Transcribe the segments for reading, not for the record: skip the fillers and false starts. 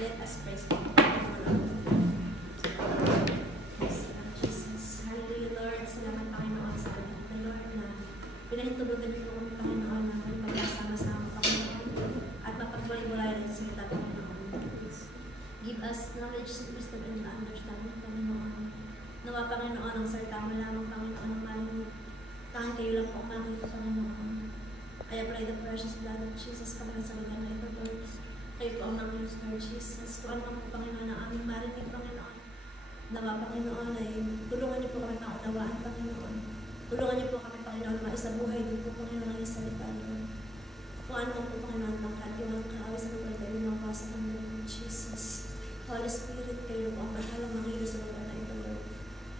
Let us praise God. Jesus, hallelujah Lord. Salamat Panginoon sa lahat na Lord na pinahintulugan niyo kami Panginoon na kami magkasama-sama Panginoon at mapagwalay-walayan sa salita Panginoon. Give us knowledge, wisdom, and understanding Panginoon. Nawa Panginoon ang salita mo lamang Panginoon ang malamang tanging kayo lang po makita Panginoon. I apply the precious blood of Jesus Panginoon sa lugar na ito Lord. Kayo po ang nangyayon Lord Jesus. Kung ano po Panginoon na aming marinig Panginoon. Nawa Panginoon ay tulungan niyo po kami maunawaan Panginoon. Tulungan niyo po kami Panginoon na maisabuhay din po Panginoon ang salita Lord. Kung ano po Panginoon langkat yung mga kaaway sa lugar kayo ng pasa Panginoon Jesus. Holy Spirit kayo po ang bahalang mangyayari sa lugar na ito Lord.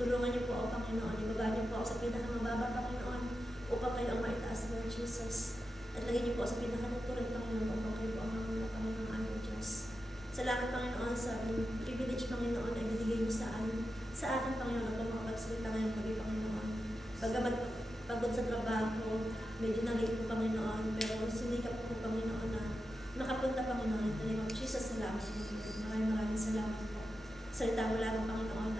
Tulungan niyo po ako Panginoon. Ibaba niyo po ako sa pinakamababa Panginoon upang kayo ang maitaas Lord Jesus. At lagyan niyo po sa pinakanuturan Panginoon upang kayo po ang mamula Panginoon aming Diyos. Salamat Panginoon sa privilege Panginoon ay binigay mo sa atin Panginoon upang makapagsalita ngayong gabi Panginoon. Bagamat pagod sa trabaho, medyo na-late po Panginoon, pero sinikap po Panginoon na makapunta Panginoon. In the name of Jesus, salamat po. Maraming salamat po. Salita mo lang Panginoon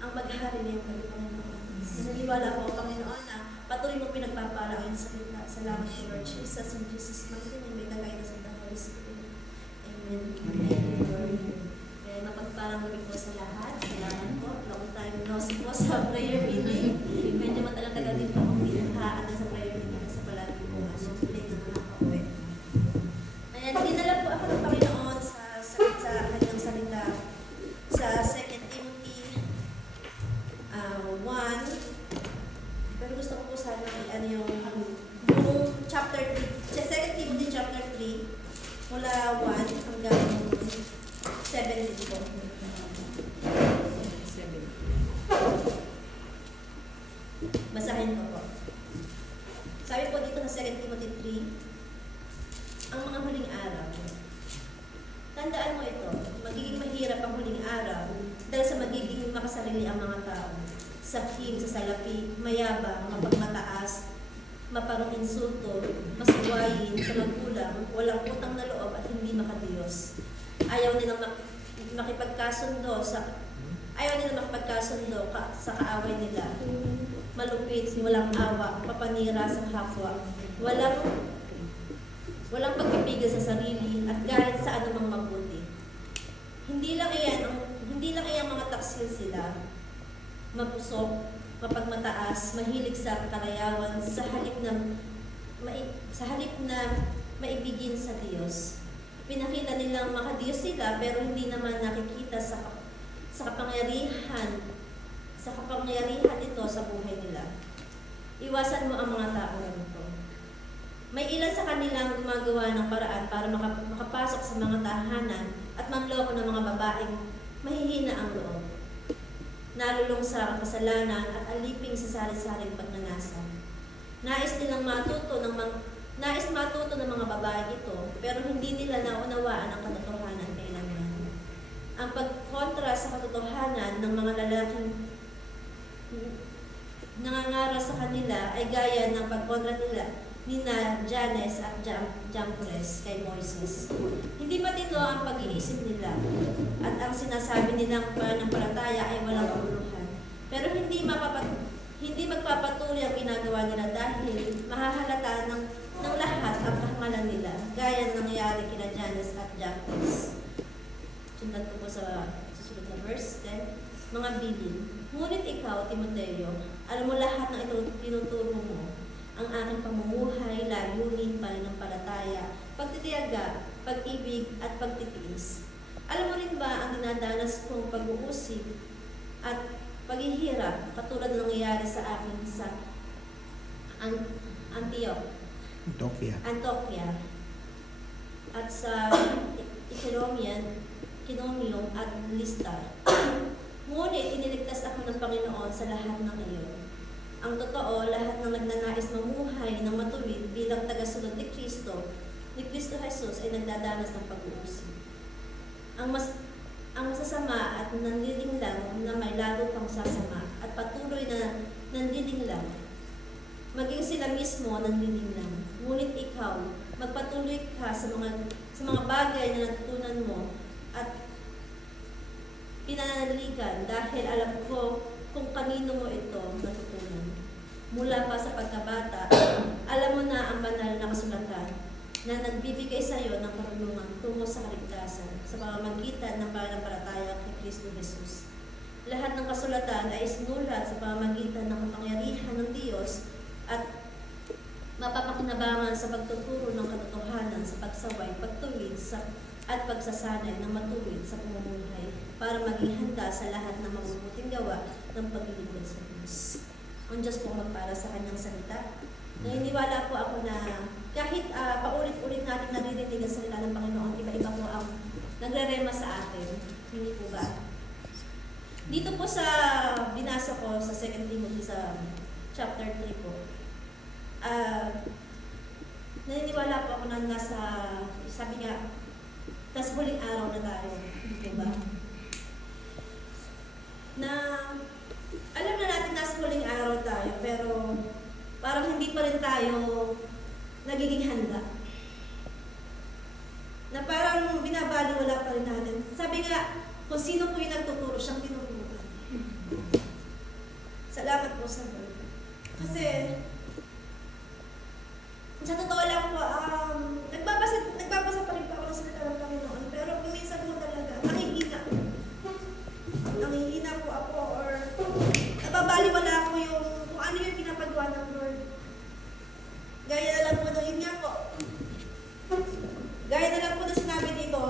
ang maghari na yung gabi Panginoon. Naniwala po Panginoon na patuloy mo pinagpapala ang salita. Salamat po Lord Jesus. In Jesus' mighty name, may tagay na sa Holy Spirit. Amen. Kaya mapagpalang gabi po sa lahat. Salamat po. Long time no see po sa prayer meeting. Medyo matagal-tagal din po akong pinaghaan sa prayer meeting sa palagi po. Late na nakaka-uwi. Ayan, dinala po ako ng Panginoon sa kanyang salita sa 2 Timothy 1. Pero gusto ko po sana yung chapter 3, 2 Timothy chapter 3, mula 1 hanggang 7 po. Basahin ko po. Sabi po dito sa 2 Timothy 3, ang mga huling araw. Tandaan mo ito, magiging mahirap ang huling araw dahil sa magiging makasarili ang mga tao. Sakim, sa salapi, mayabang, mapagmataas, maparong insulto, masuwayin, sa magulang, walang utang na loob at hindi makadiyos. Ayaw nilang makipagkasundo sa kaaway nila. Malupit, walang awa, papanira sa kapwa. Walang pagpipigil sa sarili at galit sa anumang mabuti. Hindi lang iyan mga taksil sila. Mapusok, mapagmataas, mahilig sa karayawan, sa halip na maibigin sa Diyos. Pinakita nilang makadiyos sila pero hindi naman nakikita sa kapangyarihan ito sa buhay nila. Iwasan mo ang mga tao ganito. May ilan sa kanilang gumagawa ng paraan para makapasok sa mga tahanan at manloko ng mga babaeng mahihina ang loob. Nalulong sa kasalanan at aliping sa sari-saring pagnanasa. Nais matuto ng mga babae ito, pero hindi nila naunawaan ang katotohanan kailanman. Ang pagkontra sa katotohanan ng mga lalaking nangangaral sa kanila ay gaya ng pagkontra nina Janes at Jambres kay Moises. Hindi matino ang pag-iisip nila at ang sinasabi nilang pananampalataya ay walang kabuluhan. Pero hindi magpapatuloy ang ginagawa nila dahil mahahalata ng lahat ang kahangalan nila, gaya ng nangyayari kina Janes at Jambres. Sundan ko po sa susunod na verse 10. Mga bilin, ngunit ikaw, Timoteo, alam mo lahat ng tinuturo mo, ang aking pamumuhay, layunin, pananampalataya, pagtitiyaga, pag-ibig, at pagtitiis. Alam mo rin ba ang dinadanas kong pag-uusig at paghihirap katulad ng nangyayari sa akin sa Antioquia at sa Iconomium at Listra. Ngunit iniligtas ako ng Panginoon sa lahat ng iyon. Ang totoo, lahat ng nagnanais mamuhay ng matuwid bilang tagasunod ni Kristo Jesus ay nagdadanas ng pag-uusig. Ang masasama at nanlilinglang na may lalo pang sasama at patuloy na nanlilinglang. Maging sila mismo nanlilinglang. Ngunit ikaw, magpatuloy ka sa mga bagay na natutunan mo at Mula pa sa pagkabata, alam mo na ang banal na kasulatan na nagbibigay sa iyo ng karunungan tungo sa kaligtasan sa pamamagitan ng pananampalataya kay Kristo Jesus. Lahat ng kasulatan ay isinulat sa pamamagitan ng kapangyarihan ng Diyos at mapapakinabangan sa pagtuturo ng katotohanan sa pagsaway, pagtuwid at pagsasanay ng matuwid sa pamumuhay para maging handa sa lahat ng mabubuting gawa ng paglilingkod sa Diyos. Ang Diyos po magpara sa kanyang salita. Naniniwala po ako na kahit paulit-ulit natin naririnig ang salita ng Panginoon, iba-iba po ang nagre-rema sa atin. Hindi po ba? Dito po sa binasa ko sa 2 Timothy sa chapter 3 po, naniniwala po ako na sabi nga, nasa huling araw na tayo. Hindi po ba? Na alam na natin nasa huling araw tayo, pero parang hindi pa rin tayo nagiging handa. Na parang binabaliwala pa rin natin. Sabi nga, kung sino po yung nagtuturo, siyang tinuturuan. Salamat po sa Lord. Kasi, sa totoo lang po, nagbabasa pa rin po ako ng salita ng Panginoon, pero minsan po talaga, nangihina po ako, or nababaliwala ko yung kung ano yung pinapagawa ng Lord. Gaya na lang po ng yun nga po. Gaya na lang po na sinabi dito,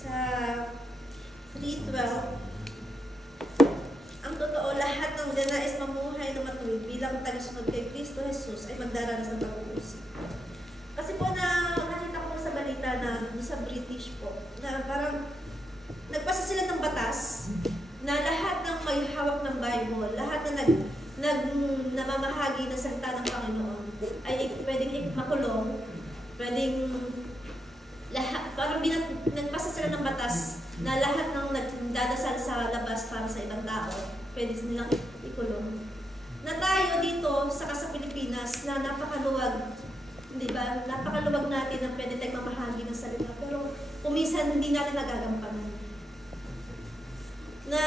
sa 3:12, ang totoo, lahat ng nais mamuhay na matuwid bilang tagasunod kay Kristo Jesus ay magdaranas ng pag-uusip. Kasi po nakita ko sa balita na sa British po, na parang nagpasa sila ng batas na lahat ng may hawak ng Bible, lahat na namamahagi ng salita ng Panginoon ay pwedeng makulong, pwedeng lahat, parang nagpasa sila ng batas na lahat ng nagdadasal sa labas para sa ibang tao, pwede nilang ikulong. Na tayo dito sa Pilipinas na napakaluwag, di ba? Napakaluwag natin na pwede tayong mamahagi ng salita, pero kuminsan hindi natin nagagampanan. Na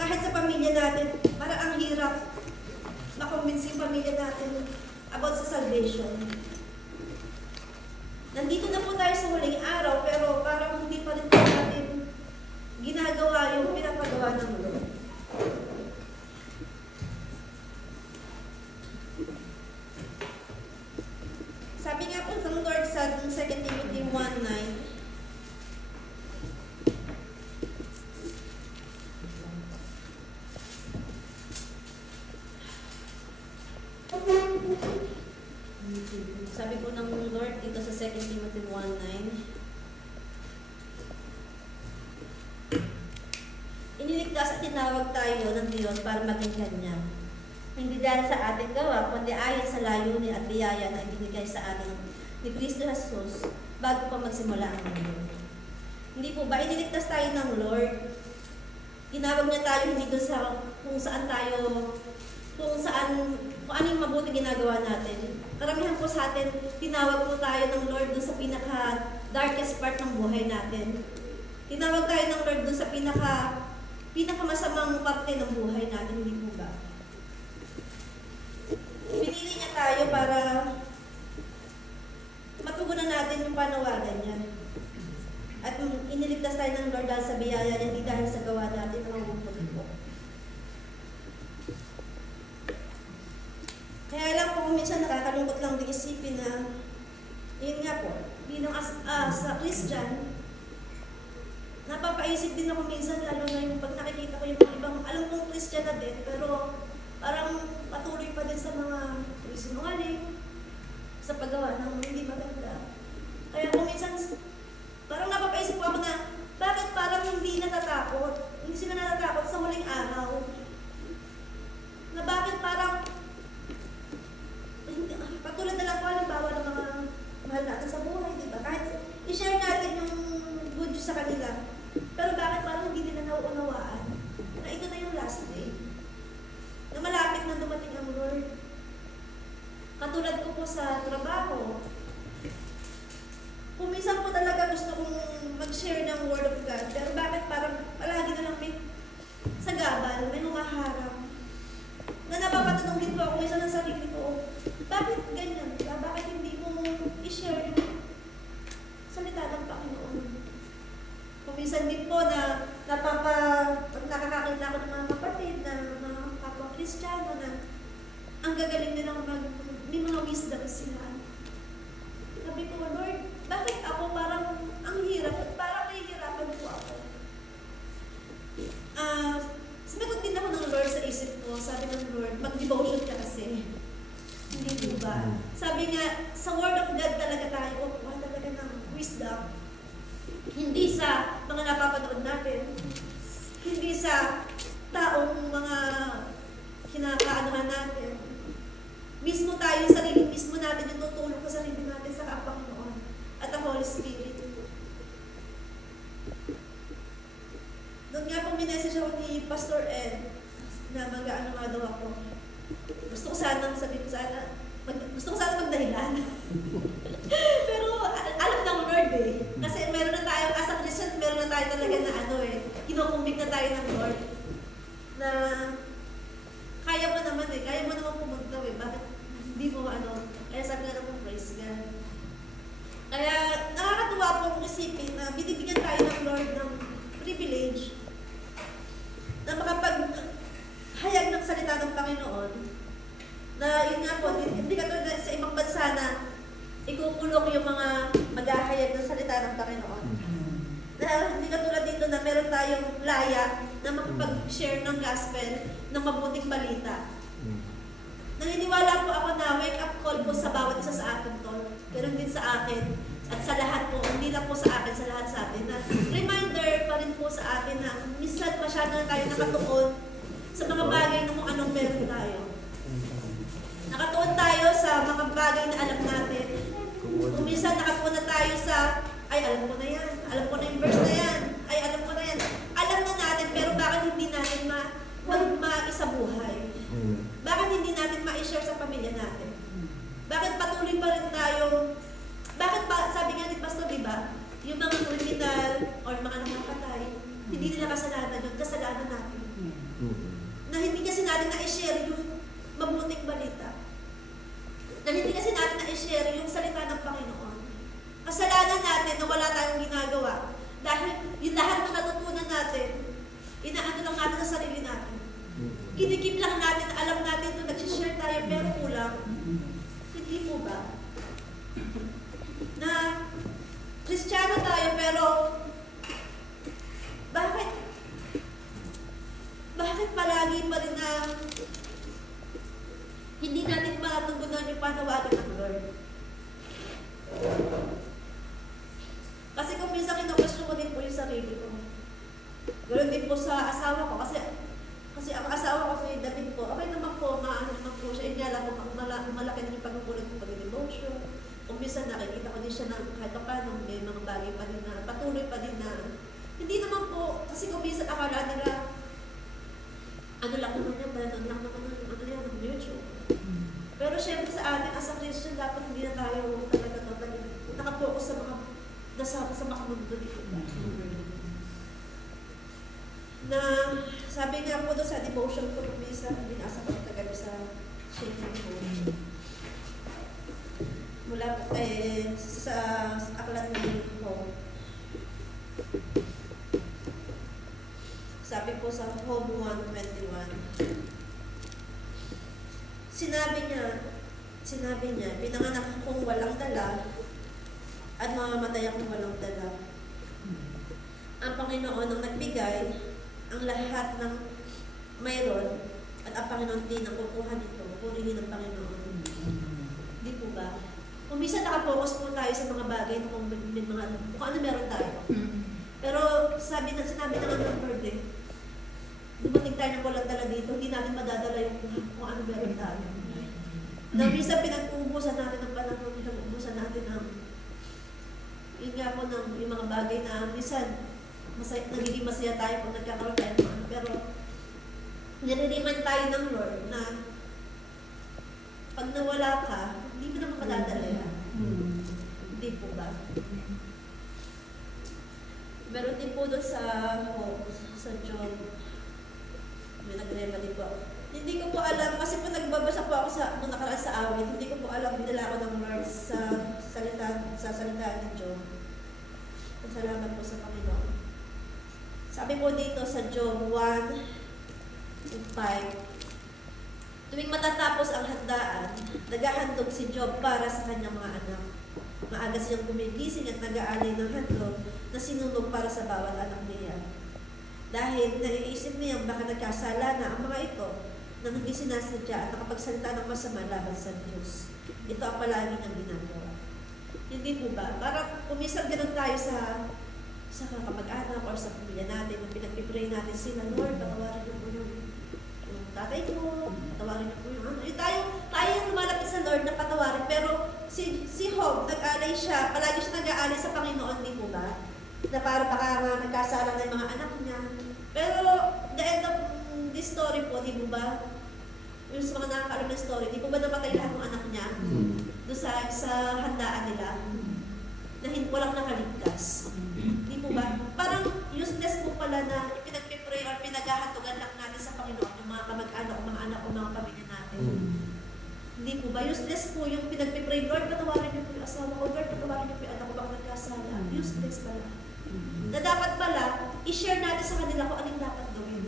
kahit sa pamilya natin, parang ang hirap makumbinsi yung pamilya natin about sa salvation. Nandito na po tayo sa huling araw, pero parang hindi pa rin po natin ginagawa yung pinapagawa ng Lord. Sabi nga po ng Lord sa 2 Timothy 1:9, sabi po ng Lord dito sa 2 Timothy 1:9, iniligtas at tinawag tayo ng Diyos para maging Kanya. Hindi dahil sa ating gawa, kundi ayon sa layunin at biyaya na ibinigay sa atin ni Kristo Jesus bago pa magsimula ang mundo. Hindi po ba iniligtas tayo ng Lord? Tinawag niya tayo hindi doon sa kung ano yung mabuti ginagawa natin. Karamihan po sa atin, tinawag po tayo ng Lord doon sa pinaka-darkest part ng buhay natin. Tinawag tayo ng Lord doon sa pinakamasamang parte ng buhay natin, hindi po ba? Pinili niya tayo para matugunan natin yung panawagan niya. At iniligtas tayo ng Lord dahil sa biyaya niya, hindi dahil sa gawa natin ng mabuti po. Kaya lang po, minsan nakakalungkot lang din isipin na, yun nga po, bilang sa Christian, napapaisip din ako minsan, lalo na yung pag nakikita ko yung mga ibang, alam kong Christian na din, pero parang patuloy pa din sa mga sinungaling, sa paggawa ng hindi maganda. Kaya kung minsan, parang napapaisip ko ako na, bakit parang hindi natatakot? Hindi sila natatakot sa huling araw. Na bakit parang, patulad na lang po, halimbawa ng mga mahal natin sa buhay, di ba? Kahit i-share natin yung good news sa kanila. Pero bakit parang hindi nila nauunawaan na ito na yung last day? Na malapit na dumating ang Lord. Katulad ko po sa trabaho, kung minsan po talaga gusto kong mag-share ng Word of God, pero bakit parang palagi na lang may sa gabal, may humaharap. Na napapatanong din po ako isa ng sarili ko, bakit ganyan? Bakit hindi mo i-share yung salita ng Panginoon? Kuminsan din po na nakakakita ako ng mga kapatid, na mga kapwa Kristiyano na ang gagaling nilang may mga wisdom sila. Sabi ko, Lord, bakit ako parang ang hirap at parang nahihirapan po ako? Sinagot din ako ng Lord sa isip ko. Sabi ng Lord, mag-devotion ka kasi. Hindi po ba? Sabi nga, sa Word of God talaga tayo, kuha talaga ng wisdom. Hindi sa mga napapanood natin. Hindi sa taong mga kinakaanuhan natin. Mismo tayo, sarili mismo natin yung tutulong sa sarili natin sa Panginoon at ang Holy Spirit. Doon nga po minessage ako ni Pastor Ed na mag-ano nga daw ako. Gusto ko sana magdahilan. Pero alam ng Lord eh. Kasi meron na tayo, as a Christian, meron na tayo talaga na kinukumbig na tayo ng Lord. Na kaya mo naman eh, kaya mo naman pumunta eh. Bakit hindi mo kaya sabi nga naman, praise God. Kaya nakakatuwa po kung isipin na binibigyan tayo ng Lord ng privilege na makapaghayag ng salita ng Panginoon. Na yun nga po, hindi katulad sa ibang bansa na ikukulong yung mga maghahayag ng salita ng Panginoon. Na hindi katulad dito na meron tayong laya na makapag-share ng gospel ng mabuting balita. Naniniwala po ako na wake up call po sa bawat isa sa atin to. Pero din sa akin at sa lahat po, hindi lang po sa akin, sa lahat sa atin. Na reminder pa rin po sa atin na minsan masyado na tayo nakatuon sa mga bagay na kung anong meron tayo. Nakatuon tayo sa mga bagay na alam natin. Kung minsan nakatuon na tayo sa, ay alam ko na yan, alam ko na yung verse na yan, ay alam ko na yan. Alam na natin, pero bakit hindi natin maisabuhay? Bakit hindi natin ma-share sa pamilya natin? Bakit patuloy pa rin tayo? Bakit pa, sabi nga ni Pastor, diba, yung mga kriminal or mga nakapatay, hindi nila kasalanan yun, kasalanan natin. Na hindi kasi natin na-share yung mabuting balita. Na hindi kasi natin na-share yung salita ng Panginoon. Kasalanan natin na wala tayong ginagawa. Dahil yung lahat na natutunan natin, inaano lang natin sa sarili natin. Kinikip lang natin, alam natin ito, nagsishare tayo, pero kulang. Hindi po ba? Na Kristiyano tayo, pero bakit palagi pa rin na hindi natin matugunan yung panawagan ng Lord? Kasi kung minsan kinukasyon ko din po yung sarili ko. Ganoon din po sa asawa ko. Kasi ang asawa ko si David po, okay naman po, maano naman po siya. Hindi alam ko, malaki na yung pagkukulit ko pag-devotion. Kung minsan nakikita ko din siya na kahit pa paano, may mga bagay pa din na, patuloy pa din na, hindi naman po, kasi kung minsan akala nila, ano lang naman yan, pala lang naman ng YouTube. Pero syempre sa atin, as a Christian, dapat hindi na tayo talaga totally nakapokus sa mga nasa makamundo dito. Na sabi nga po doon sa devotion ko kung minsan, binasa ko kagabi sa shaking ko. Mula po sa aklat ng Home. Sabi po sa Home 1:21. Sinabi niya, pinanganak akong walang dala at mamamatay akong walang dala. Ang Panginoon ang nagbigay ang lahat ng mayroon at ang Panginoon din ang kukuha nito. Purihin ng Panginoon. Di po ba? Kung minsan nakapokus po tayo sa mga bagay na kung ano meron tayo. Pero sinabi na ng Lord eh, dumating tayo ng walang dala dito, hindi natin madadala yung kung ano meron tayo. Na minsan pinag-uubusan natin ng panahon, pinag-uubusan natin ng yun nga po ng yung mga bagay na minsan nagiging masaya tayo kung nagkakaroon tayo ng ano. Pero nire-remind tayo ng Lord na pag nawala ka, hindi mo naman madadala yan. Hindi po ba? Meron din po doon sa Job May nag-remedy po. Hindi ko po alam, kasi po nagbabasa po ako nung nakaraan sa awit, hindi ko po alam, binala ko ng words sa salita ng Job. Salamat po sa Panginoon. Sabi po dito sa Job 1:5, tuwing matatapos ang handaan, naghahandog si Job para sa kanyang mga anak. Maaga siyang gumigising at nag-aalay ng handog na sinunog para sa bawat anak niya. Dahil naiisip niya baka nagkasala na ang mga ito nang hindi sinasadya at nakapagsalita ng masama laban sa Diyos. Ito ang palagi niyang ginagawa. Hindi po ba? Parang kumisang ganun tayo sa kamag-anak or sa pamilya natin, nung pinagpipray natin sila, Lord, patawarin niyo po yung tatay ko, patawarin niyo po yung ano. Tayo yung lumalapit sa Lord na patawarin, pero si Job, nag-alay siya, palagi siya nag-aalay sa Panginoon, di po ba? Na para baka nagkasala na yung mga anak niya. Pero, the end of this story po, di po ba? Yung sa mga nakakaalam na story, di po ba namatay lahat ng anak niya? Doon sa handaan nila? Na walang nakaligtas. Di po ba? Parang useless po pala na pinagpipray or pinaghahantugan lang natin sa Panginoon yung mga kamag-anak o mga anak o mga pamilya natin. Hindi po ba? Useless po yung pinagpipray, Lord, patawarin niyo po yung asawa ko, Lord, patawarin niyo po yung anak ko baka nagkasala. Useless pala. Na dapat pala, i-share natin sa kanila kung anong dapat gawin.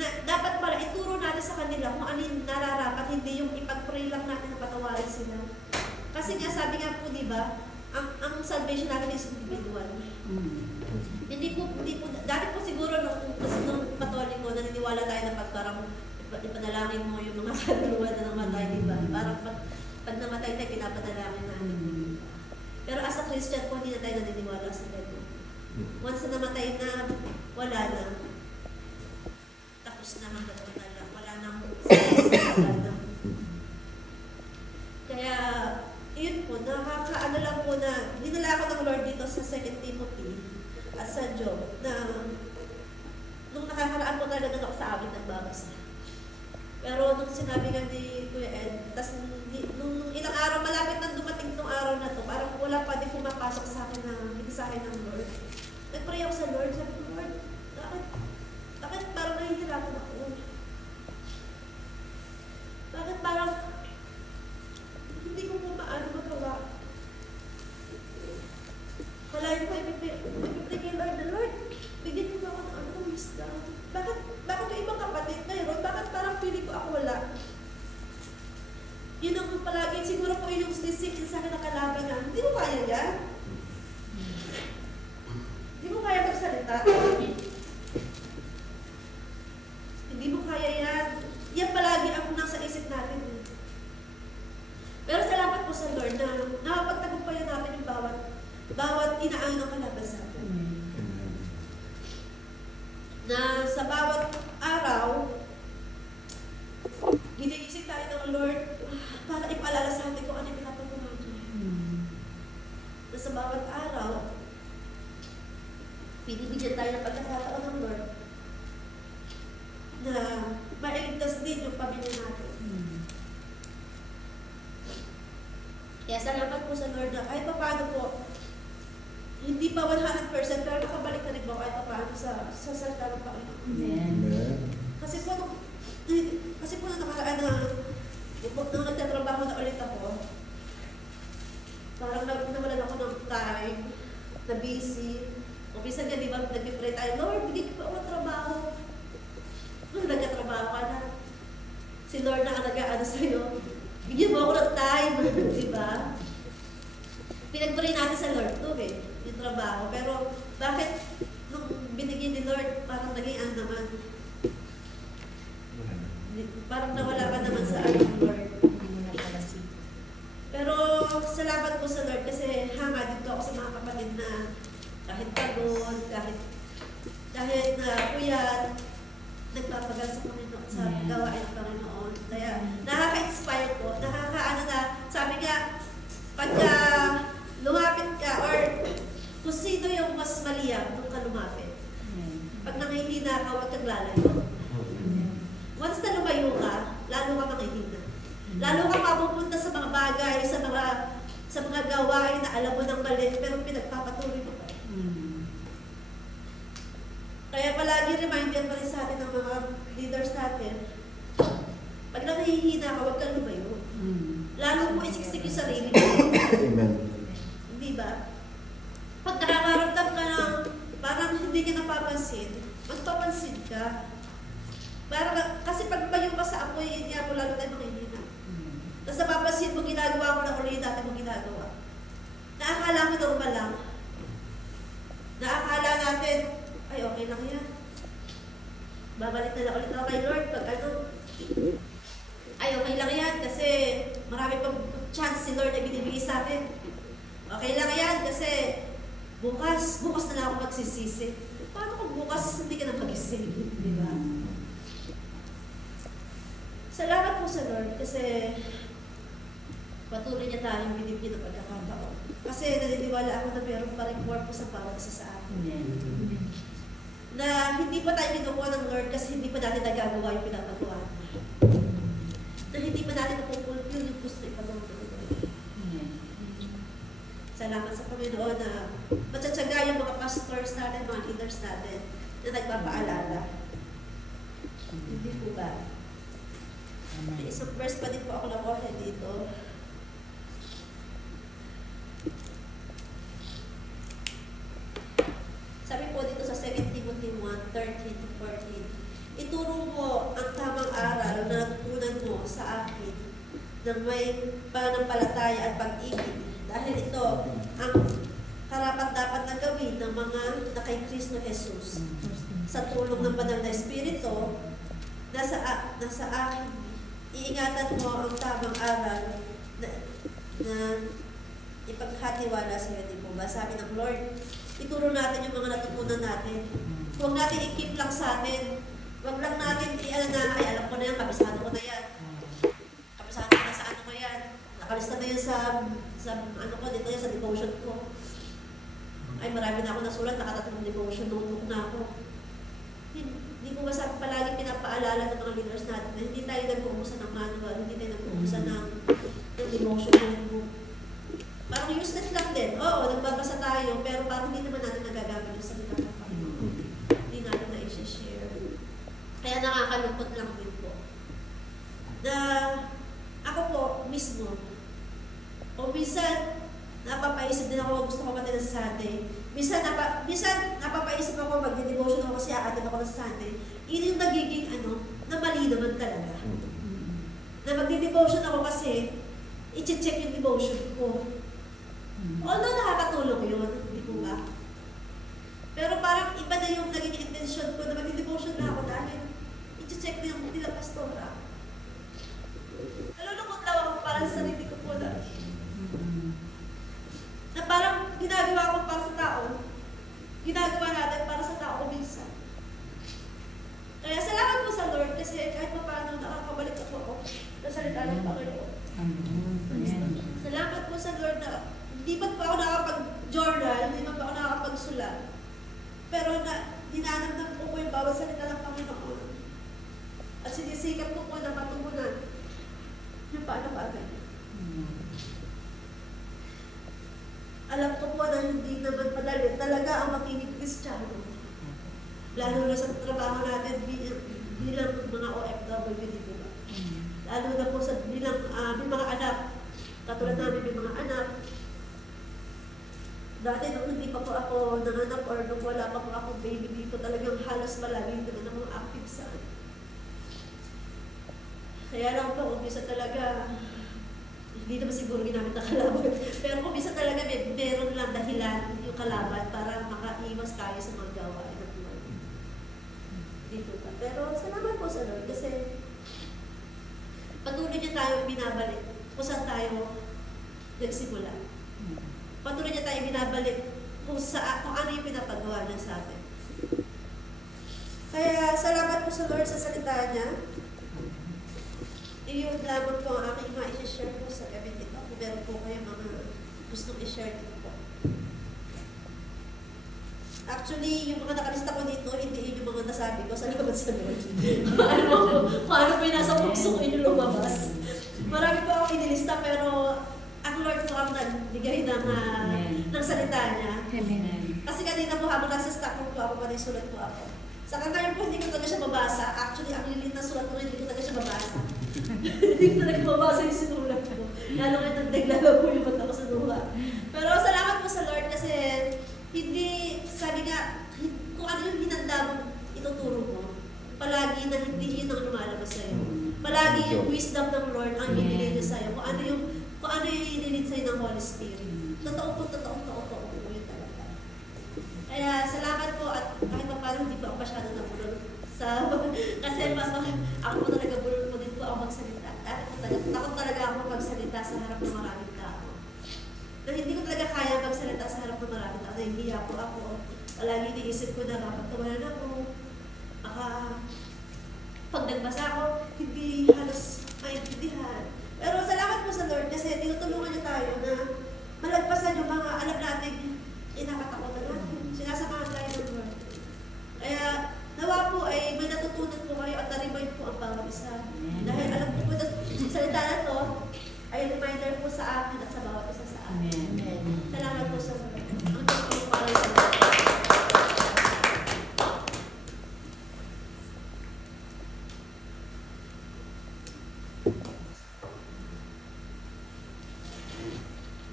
Na dapat pala, ituro natin sa kanila kung anong nararapat, hindi yung ipag-pray lang natin na patawarin sila. Kasi nga, sabi nga po, di ba, ang salvation natin is individual. Hindi po, dati po siguro nung Katoliko, naniniwala tayo na pagkarang ipanalangin mo yung mga kaluluwa na namatay, di ba? Parang pag namatay tayo, pinapanalangin natin. Pero as a Christian po, hindi na tayo naniniwala sa ganun. Once na namatay na, wala na. Tapos na hanggang wala na. Kaya, yun po, nakakaano lang po na, dinala ako ng Lord dito sa 2 Timothy at sa Job, na nung nakakaraan po talaga ako sa awit nagbabasa. Pero nung sinabi nga ni Kuya Ed, tas nung ilang araw, malapit na dumating nung araw na to, parang wala pa din pumapasok sa akin na mensahe ng Lord. Nagpray ako sa Lord, sabi ko, Lord, bakit parang nahihirapan ako? Bakit parang hindi ko po maano magawa? Kalayo ko, ipipray kay Lord na, Lord, bigyan niyo ako ng ano, wisdom. Bakit yung ibang kapatid mayroon? Bakit parang feeling ko ako wala? Yun ang palagi, siguro po yung sisikin sa akin na kalaban na, hindi mo kaya yan? Hindi mo kaya magsalita? Hindi mo kaya yan? Yan palagi ang nasa isip natin. Pero salamat po sa Lord na nakapagtagumpayan natin yung bawat inaang ng kalaban sa atin. Na sa bawat araw, giniisip tayo ng Lord para ipaalala sa atin kung ano yung pinapagawa niya. Na sa bawat araw, pinibigyan tayo ng pagkakataon ng Lord na mailigtas din yung pamilya natin. Kaya salamat po sa Lord na kahit pa paano po, hindi pa 100% pero nakabalik na rin po kahit pa paano sa salita ng Panginoon. Amen. Kasi po nung nakaraan na nung nagtatrabaho na ulit ako, parang nawalan ako ng time, na busy. O minsan nga, di ba, nag-pray tayo, Lord, bigyan ko pa ako ng trabaho. Nung nagkatrabaho ka na, si Lord na ang nag-aano sa'yo, bigyan mo ako ng time, di ba? Pinag-pray natin sa Lord to yung trabaho. Pero bakit nung binigyan ni Lord, parang naging ano naman? Parang nawala ka naman sa ating Lord. Pero salamat po sa Lord kasi hanga dito ako sa mga kapatid na kahit pagod, kahit na puyat, nagpapagal sa Panginoon, sa gawain ng Panginoon. Kaya nakaka-inspire po, nakaka-ano na, sabi nga, pagka lumapit ka or kung sino yung mas maliyang, doon ka lumapit. Pag nangihina ka, huwag kang lalayo. Once na lumayo ka, lalo ka makihina. Lalo ka mapupunta sa mga bagay, sa mga gawain na alam mo ng mali, pero pinagpapatuloy mo pa. Kaya palagi reminder pa rin sa atin ng mga leaders natin, pag nahihina ka, huwag kang lumayo. Lalo mo isiksik yung sarili mo. Amen. Hindi ba? Pag nakakaramdam ka ng parang hindi ka napapansin, magpapansin ka. Kasi pag payo ka sa apoy, hindi ako lalo tayo makihina. Tapos napapansin mo, ginagawa mo na ulit dati mo ginagawa. Naakala mo normal lang. Naakala natin, ay okay lang yan. Babalik na lang ulit ako kay Lord pag ano, ay okay lang yan kasi marami pang chance si Lord na binibigay sa akin. Okay lang yan kasi bukas na lang ako magsisisi. Paano kung bukas hindi ka na magising? Di ba? Salamat po sa Lord kasi patuloy niya tayong binibigyan ng pagkakataon. Kasi naniniwala ako na meron pa rin purpose sa bawat isa sa atin. Na hindi pa tayo kinukuha ng Lord kasi hindi pa natin nagagawa yung pinapagawa niya. Na hindi pa natin napupulfill yung gusto ipagawa ng Lord. Salamat sa Panginoon na matsatsaga yung mga pastors natin, mga leaders natin na nagpapaalala. Hindi po ba? May isang verse pa din po ako nakuha dito. Sabi po dito sa 2 Timothy 1:13-14, ituro mo ang tamang aral na natutunan mo sa akin ng may pananampalataya at pag-ibig. Dahil ito ang karapat-dapat na gawin ng mga na kay Kristo Jesus. Sa tulong ng banal na Espiritu, nasa akin, iingatan mo ang tamang aral na ipaghatiwala sa iyo, di po ba? Sabi ng Lord, ituro natin yung mga natutunan natin. Huwag natin i-keep lang sa atin. Huwag lang natin ay alam ko na yan, kabisado ko na yan. Kabisado ko na sa ano ko yan. Nakalista na yan sa ano ko, dito yan sa devotion ko. Ay, marami na ako nasulat, nakatatlong devotion, notebook na ako. Hindi ko masabi palagi pinapaalala ng mga leaders natin na hindi tayo nag-uubusan ng manual, hindi tayo nag-uubusan ng devotion notebook. Parang useless lang din. Oo, nagbabasa tayo, pero parang hindi naman natin nagagamit yung salita ng Panginoon. Hindi natin na i-share. Kaya nakakalungkot lang din po. Na ako po mismo, o minsan, napapaisip din ako, gusto ko matila sa Sunday. Minsan napapaisip ako, magdi-devotion ako kasi aatin ako ng Sunday. Yun yung nagiging na mali naman talaga. Na magdi-devotion ako kasi, i-check yung devotion ko. Although nakakatulong yun, hindi ko ba? Pero parang iba na yung naging intention ko na magdi-devotion na ako dahil i-check na yung nila pastora. Nalulungkot lang ako parang sa sarili ko po na parang ginagawa ko para sa tao, ginagawa natin para sa tao minsan. Kaya salamat po sa Lord kasi kahit pa paano nakakabalik ako sa salita ng Panginoon. Salamat po sa Lord na hindi pa ako nakapag-journal, hindi pa ako nakapag-sulat. Pero dinanamdam ko yung bawat salita ng Panginoon. At sinisikap ko po na matugunan yung paano bagay. Alam ko po na hindi naman madali talaga ang magiging Kristiyano. Lalo na sa trabaho natin bilang mga OFW, di ba? Lalo na po sa bilang may mga anak. Katulad namin may mga anak. Dati nung hindi pa po ako nanganak or nung wala pa po ako baby dito, talagang halos malaging naman ang mga active saan. Kaya lang po, umpisa talaga, hindi naman siguro ginamit na kalaban. Pero umpisa talaga meron lang dahilan yung kalaban para makaiwas tayo sa mga gawain ng buhay. Dito pa. Pero salamat po sa Lord kasi patuloy niya tayo binabalik kung saan tayo nagsimula. Patuloy niya tayo binabalik kung ano yung pinapagawa niya sa atin. Kaya salamat po sa Lord sa salita niya. Iyon lamang po ang aking ma-share po sa gabi dito. Kung meron po kayo mga gustong i-share dito po. Actually, yung mga nakalista ko dito, hindi yun yung mga nasabi ko. Salamat sa Lord. Paano po yung nasa puso ko yung lumabas. Marami po akong inilista, pero ang Lord po ang nagbigay ng salita niya. Kasi kanina po habang nasa stock po ako, sulat po ako. Saka ngayon po, hindi ko talaga siya mabasa. Actually, ang lilit na sulat ko, hindi ko talaga siya mabasa. Hindi ko talaga mabasa yung sinulat ko. Lalo kayo nagdeglala po yung mata ko sa luha. Pero salamat po sa Lord kasi hindi, sabi nga, kung ano yung hinanda mo, ituturo mo. Palagi na hindi yun ang lumalabas sa'yo. Palagi yung wisdom ng Lord ang binigay niya sa'yo. Kung ano yung inilid sa'yo ng Holy Spirit. Totoo po yun talaga. Kaya salamat po at kahit pa paano hindi pa ako masyado nabulol kasi ako po talaga bulol po din po ako magsalita. Takot talaga ako magsalita sa harap ng maraming tao. Na hindi ko talaga kaya magsalita sa harap ng maraming tao. Nahihiya po ako. Palagi iniisip ko na kapag tawanan ako, pag nagbasa ako, hindi halos maintindihan. Pero salamat po sa Lord kasi tinutulungan niya tayo na malagpasan yung mga alam natin inakatakutan natin. Sinasamahan tayo ng Lord. Kaya nawa po ay may natutunan po kayo at na-remind po ang bawat isa. Dahil alam po na salita na to ay reminder po sa akin at sa bawat isa sa akin. Salamat po sa Lord. Ang po para sa Lord.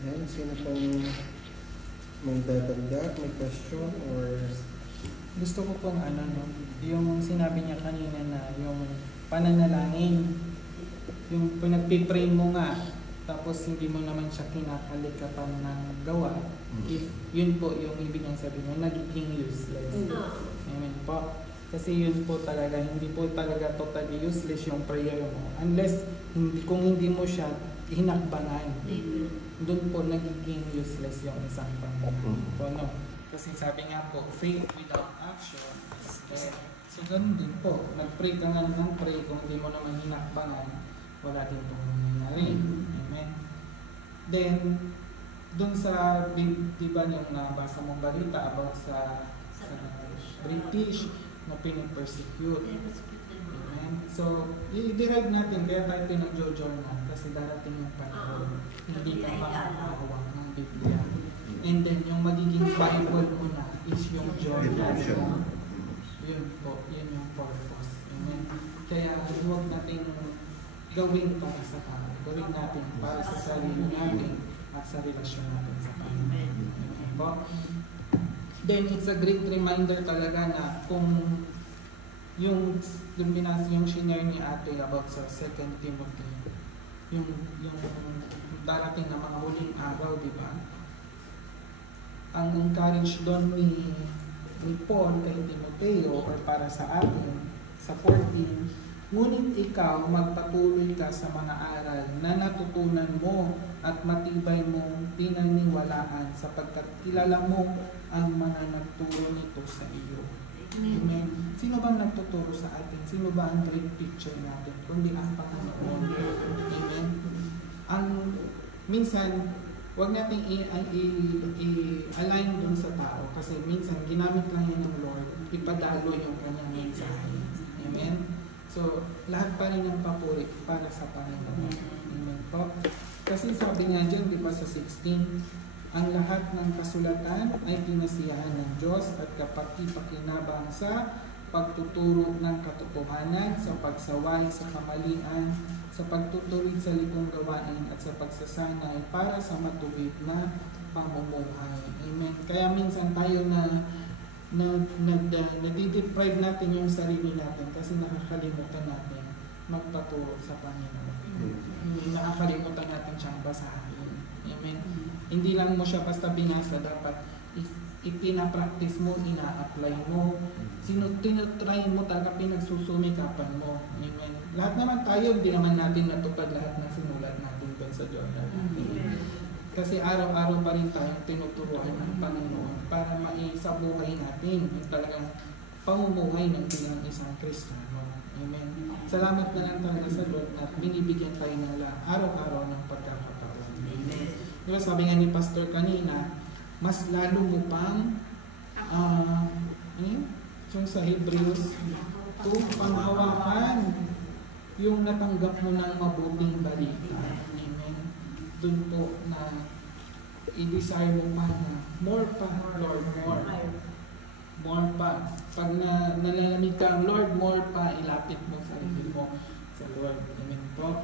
Yan, sino pong may dadagdag, may question, or Gusto ko pong yung sinabi niya kanina na yung pananalangin, yung pinagpipray mo nga, tapos hindi mo naman siya kinakalikapan ng gawa, if yun po yung ibig niyang sabihin, nagiging useless. Amen po. Kasi yun po talaga, hindi po talaga totally useless yung prayer mo. Unless, kung hindi mo siya hinakbangan, doon po nagiging useless yung isang panalangin po, no? Kasi sabi nga po, faith without action is dead. So ganun din po, nag-pray ka nga ng pray, kung hindi mo naman hinakbangan, wala din po nangyayari. Amen. Then, doon sa, di ba yung nabasa mong balita about sa British na pinipersecute. Amen. So, i-derive natin, kaya tayo pinag-journal kasi darating yung panahon, hindi ka makakahawak ng Biblia. And then, yung magiging Bible mo na is yung journal. Yun po, yun yung purpose. Amen. Kaya, huwag natin gawin para sa tao. Gawin natin para sa sarili natin at sa relasyon natin sa Panginoon. Amen po. Then, it's a great reminder talaga na kung yung shinare ni ate about sa 2 Timothy, yung darating na mga huling araw, di ba? Ang encourage doon ni Paul kay Timoteo or para sa atin sa 14, ngunit ikaw magpatuloy ka sa mga aral na natutunan mo at matibay mong pinaniwalaan sapagkat kilala mo ang mga nagturo nito sa iyo. Amen. Sino ba nagtuturo sa atin? Sino ba ang great picture natin? Kundi ang Panginoon. Amen. Minsan, huwag natin i-align dun sa tao kasi minsan ginamit lang yan ng Lord, ipadalo yung kanyang mensahe. Amen? So, lahat pa rin ng papuri para sa Panginoon. Amen po. Kasi sabi nga dyan, di ba sa 16, ang lahat ng kasulatan ay pinasiyahan ng Diyos at kapaki-pakinabang sa pagtuturo ng katotohanan, sa pagsaway sa kamalian, sa pagtutuloy sa libong gawain at sa pagsasanay para sa matuwid na pamumuhay. Amen. Kaya minsan tayo nadideprive natin yung sarili natin kasi nakakalimutan natin magpaturo sa Panginoon. Nakakalimutan natin siyang basahin. Amen. Hindi lang mo siya basta binasa, dapat ipinapractice mo, ina-apply mo, tinutry mo talaga, pinagsusumikapan mo. Amen. Lahat naman tayo, hindi naman natin natupad lahat ng sinulat natin doon sa journal natin. Kasi araw-araw pa rin tayong tinuturuan ng Panginoon para sa buhay natin, yung talagang pamumuhay ng bilang isang Kristiyano. Amen. Salamat na lang talaga sa Lord na binibigyan tayo ng araw-araw ng pagkakataon. Amen. Diba sabi nga ni Pastor kanina, mas lalo mo pang yung sa Hebrews 2, panghawakan yung natanggap mo ng mabuting balita. Amen. Doon po na i-desire mo pa na more pa, Lord, more. More pa. Pag nalalamig ka ang Lord, more pa, ilapit mo sa sarili mo sa Lord. Amen po.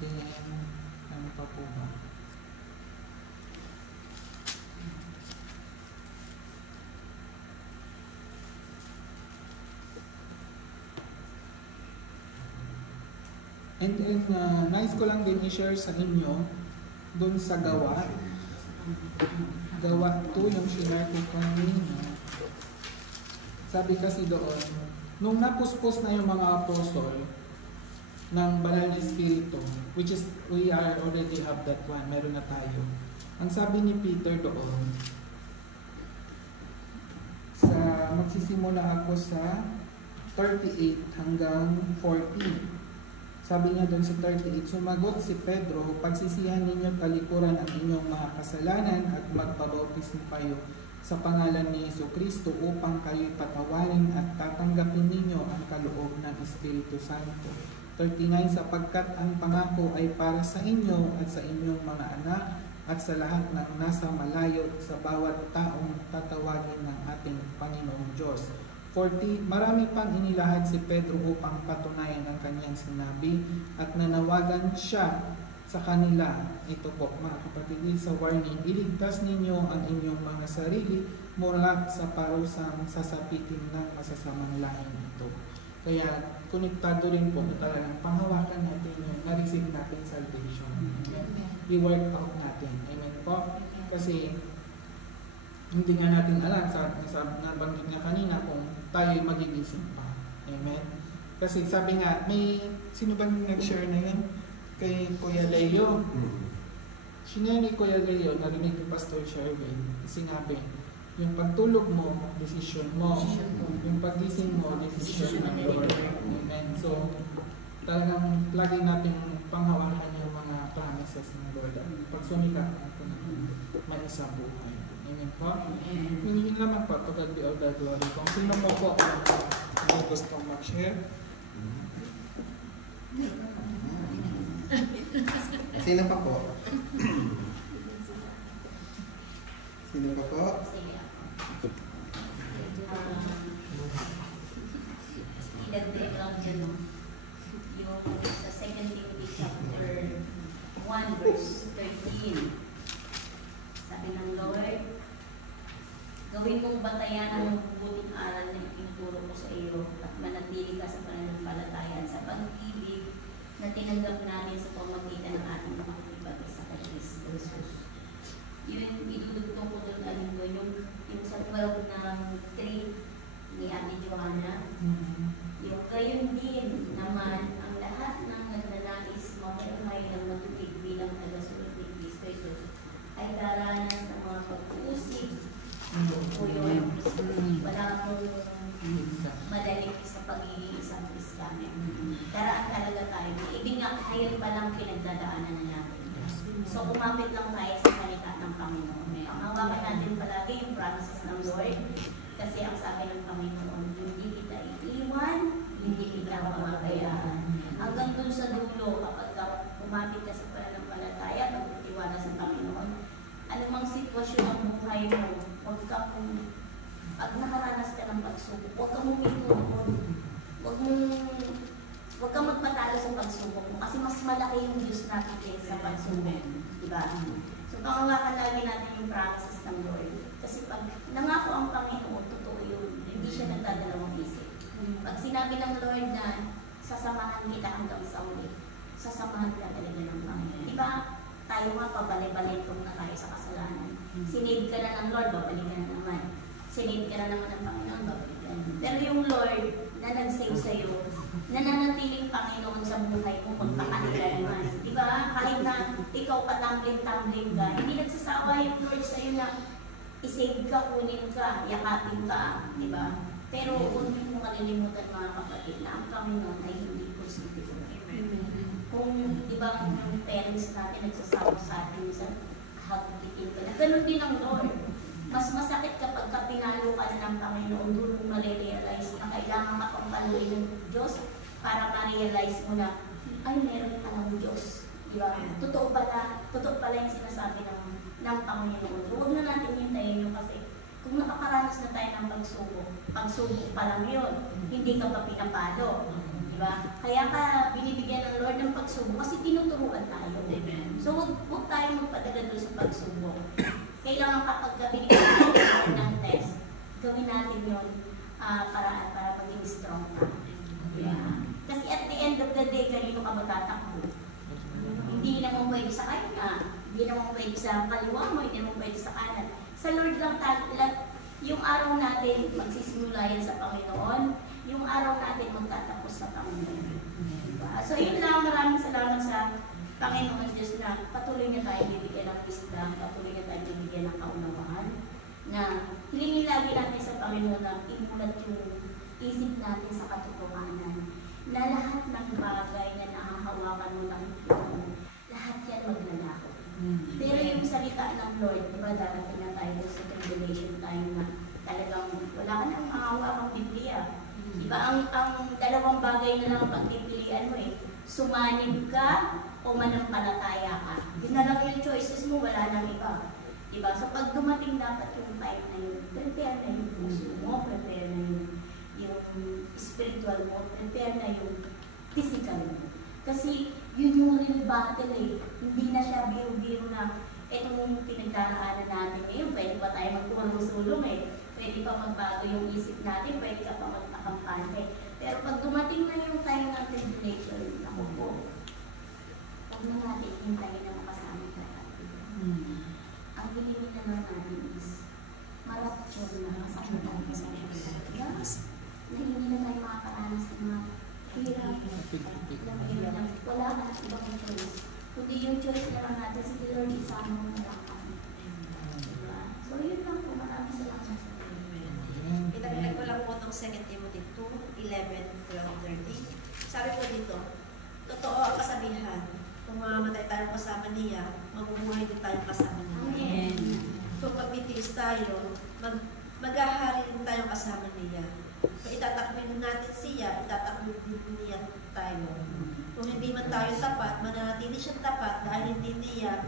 Then, ano pa po ba? And then, nais ko lang din i-share sa inyo dun sa gawa. Gawa 2, yung shinare ko kanina. Sabi kasi doon, nung napuspos na yung mga apostol ng Banal na Espiritu, which is, we already have that one, meron na tayo. Ang sabi ni Peter doon, magsisimula ako sa 38 hanggang 40. Sabi niya doon sa 38, sumagot si Pedro, pagsisihan ninyo talikuran ang inyong mga kasalanan at magpabautismo kayo sa pangalan ni Jesucristo upang kayo'y patawarin at tatanggapin ninyo ang kaloob ng Espiritu Santo. 39, sapagkat ang pangako ay para sa inyo at sa inyong mga anak at sa lahat ng nasa malayo, sa bawat taong tatawagin ng ating Panginoong Diyos. 40, marami pang inilahad si Pedro upang patunayan ang kanyang sinabi at nanawagan siya sa kanila. Ito po mga kapatid, sa warning, iligtas ninyo ang inyong mga sarili mula sa parusang sasapitin ng masasamang lahi ito. Kaya konektado rin po na talagang panghawakan natin yung na-receive natin salvation. I-work out natin. Amen po? Kasi hindi nga natin alam, nabanggit nga kanina kung tayo magigising pa. Amen? Kasi sabi nga, sino bang nag-share na yun? Kay Kuya Leo. Sinaya ni Kuya Leo, narinig ni Pastor Sherwin, sinabi, yung pagtulog mo, decision mo. Yung pagising mo, decision ng Lord. Amen? So, talagang lagi natin panghawakan yung mga promises ng Lord. Pag sumika natin, may isa buhay. Amen po? Yun lamang po, to God be all the glory. Kung sino mo po ang gustong mag-share. Sino pa po? Sino pa po? Idagdag lang dyan yung sa 2 Timothy chapter 1 verse 13. Sabi ng Lord, gawin mong batayan ang mabubuting aral na itinuturo ko sa iyo at manatili ka sa pananampalataya at sa pag-ibig na tinanggap namin sa pamagitan ng ating pag-ibig sa Kristo Jesus. Yun, idudugtong ko doon yung sa 12 ng 3 ni Ate Joanna. Yung gayon din naman ang lahat ng nagnanais mamuhay ng matutig bilang tagasunod ni Kristo Jesus ay daranas ng mga pag-uusig o yun. Wala akong madalik sa pagiging isang Kristiyano. Daraan talaga tayo. Ibig nga kahit palang pinagdadaanan na natin. So kumapit lang tayo sa salita ng Panginoon. Panghawakan natin palagi yung promises ng Lord. Kasi ang sabi ng Panginoon, hindi kita iiwan, hindi kita pababayaan. Hanggang dun sa dulo, kapag kumapit ka sa pananampalataya, pagtitiwala sa Panginoon, anumang sitwasyon ang buhay mo, pag nakaranas ka ng pagsubok, huwag kang humituon. Huwag kang magpatalo sa pagsubok mo kasi mas malaki yung Diyos natin kaysa sa pagsubok. Diba? So, pangawakan lagi natin yung promises ng Lord. Kasi pag nangako ang Panginoon, totoo yun. Hindi siya nagdadalawang isip. Pag sinabi ng Lord na sasamahan kita hanggang sa uli, sasamahan ka talaga ng Panginoon. Diba? Tayo nga, pabalay-balay kung na tayo sa kasalanan. Sinave ka na ng Lord, babalikan na naman. Sinave ka na naman ng Panginoon, babalikan. Pero yung Lord na nag-save sa'yo, nananatiling Panginoon sa buhay mo, magpakanila naman. Diba? Kahit na ikaw patambling-tambling ka, hindi nagsasawa yung Lord sa'yo na isave ka, kunin ka, yakapin ka. Diba? Pero kung hindi mo kalilimutan mga kapatid na ang Panginoon ay hindi positive. Kung diba yung parents natin nagsasawa sa atin sa hagitin ka na, ganun din ang Lord. Mas masakit kapag pinalo ka na ng Panginoon, doon mo marirealize na kailangan makampaluin ng Diyos para ma-realize mo na, ay, meron ka ng Diyos. Diba? Totoo pala yung sinasabi ng Panginoon. Huwag na natin hintayin yun kasi kung nakaranas na tayo ng pagsubok. Pagsubok pa lang yun. Hindi ka pa pinapalo. Diba? Kaya ka binibigyan ng Lord ng pagsubok kasi tinuturuan tayo. So huwag tayo magpatagal doon sa pagsubok. Kailangan kapag binibigyan tayo ng test, gawin natin yun para maging strong ka. Diba? Kasi at the end of the day, kanino ka magtatakbo? Hindi naman pwede sa kanya, hindi naman pwede sa kaliwa mo, hindi naman pwede sa kanan. Sa Lord lang yung araw natin magsisimula yan sa Panginoon, yung araw natin magtatapos sa Panginoon. Diba? So yun lang, maraming salamat sa Panginoon Diyos na patuloy niya tayo bibigyan ng wisdom, patuloy niya tayo bibigyan ng kaunawaan, na hilingin lagi natin sa Panginoon na imulat yung isip natin sa katotohanan, na lahat ng bagay na nahahawakan mo ng Panginoon, lahat yan maglalako. Pero yung salita ng Lord, diba darating na tayo sa tribulation time na talagang wala ka nang mahawakang Biblia. Diba ang dalawang bagay na lang pagpipilian mo sumanib ka o manampalataya ka. Yun na lang yung choices mo, wala nang iba. Diba? So pag dumating dapat yung time na yun, prepare na yung puso mo, prepare na yung spiritual mo, prepare na yung physical mo. Kasi yun yung real battle Hindi na siya biro-biro na itong pinagdaraanan natin ngayon. Pwede pa tayo magpulong-sulong Pwede pa magbago yung isip natin, pwede ka pa magpakampante. Pero pag dumating na yung time ng tribulation, ako po, huwag na natin hintayin na makasama tayo. Ang hilingin na lang natin is malapchon na kasama tayo sa Diyos. Nahingin na tayo makakaranas ng mga hirap. Wala na ibang choice. Kundi yung choice na lang natin, sige Lord, isama mo na lang kami. So yun lang po, maraming salamat sa iyo. Itagdag ko lang po itong 2 Timothy 2:11, 12, 13. Sabi po dito, totoo ang kasabihan, kung mamamatay tayong kasama niya, mabubuhay din tayong kasama niya. Amen. So pag titiis tayo, maghahari din tayong kasama niya. Kung itatakbin natin siya, itatakbin din niya tayo. Kung hindi man tayo tapat, mananatili siyang tapat dahil hindi niya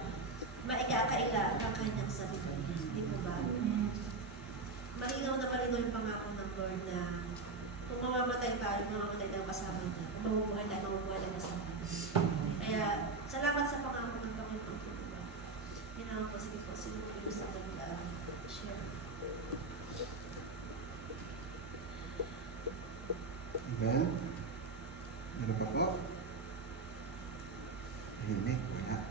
maikakaila ang kanyang sarili. Hindi po ba? Malinaw na malinaw yung pangako ng Lord na kung mamamatay tayo kasama niya. Kung mabubuhay tayo kasama niya. Kaya, salamat sa pangako ng Panginoon. Yun ang po, sige po, sino po gusto share. Amen? Ano pa po? Hindi, wala.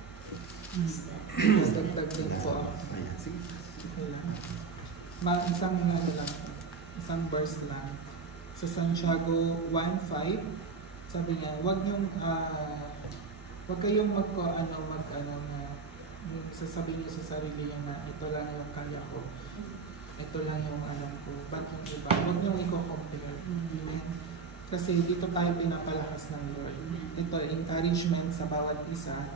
Dagdag din po ako. Ayan, sige. Okay lang. Isang verse lang. Sa Santiago 1:5, sabi niya, wag kayong sasabihin niyo sa sarili niyo na ito lang yung kaya ko. Ito lang yung alam ko. Ba't yung iba? Huwag niyo i-compare. Kasi dito tayo pinapalakas ng Lord. Ito, encouragement sa bawat isa.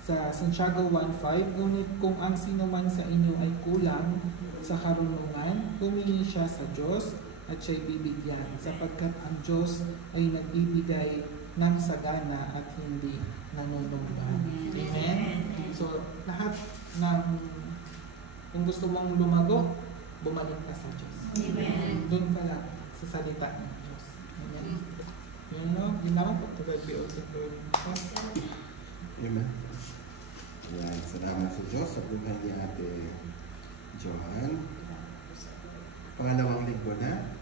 Sa Santiago 1:5, ngunit kung ang sino man sa inyo ay kulang sa karunungan, humingi siya sa Diyos at siya'y bibigyan, sapagkat ang Diyos ay nagbibigay ng sagana at hindi nanunumbat. Amen? So, lahat ng, kung gusto mong lumago, bumalik ka sa Diyos. Amen. Doon ka lang sa salita ng Diyos. Amen? Yun no? Ginawa po ito kay P.O.C. Amen. Ayan, salamat sa Diyos sa buhay ni Ate Joanne. Pangalawang linggo na.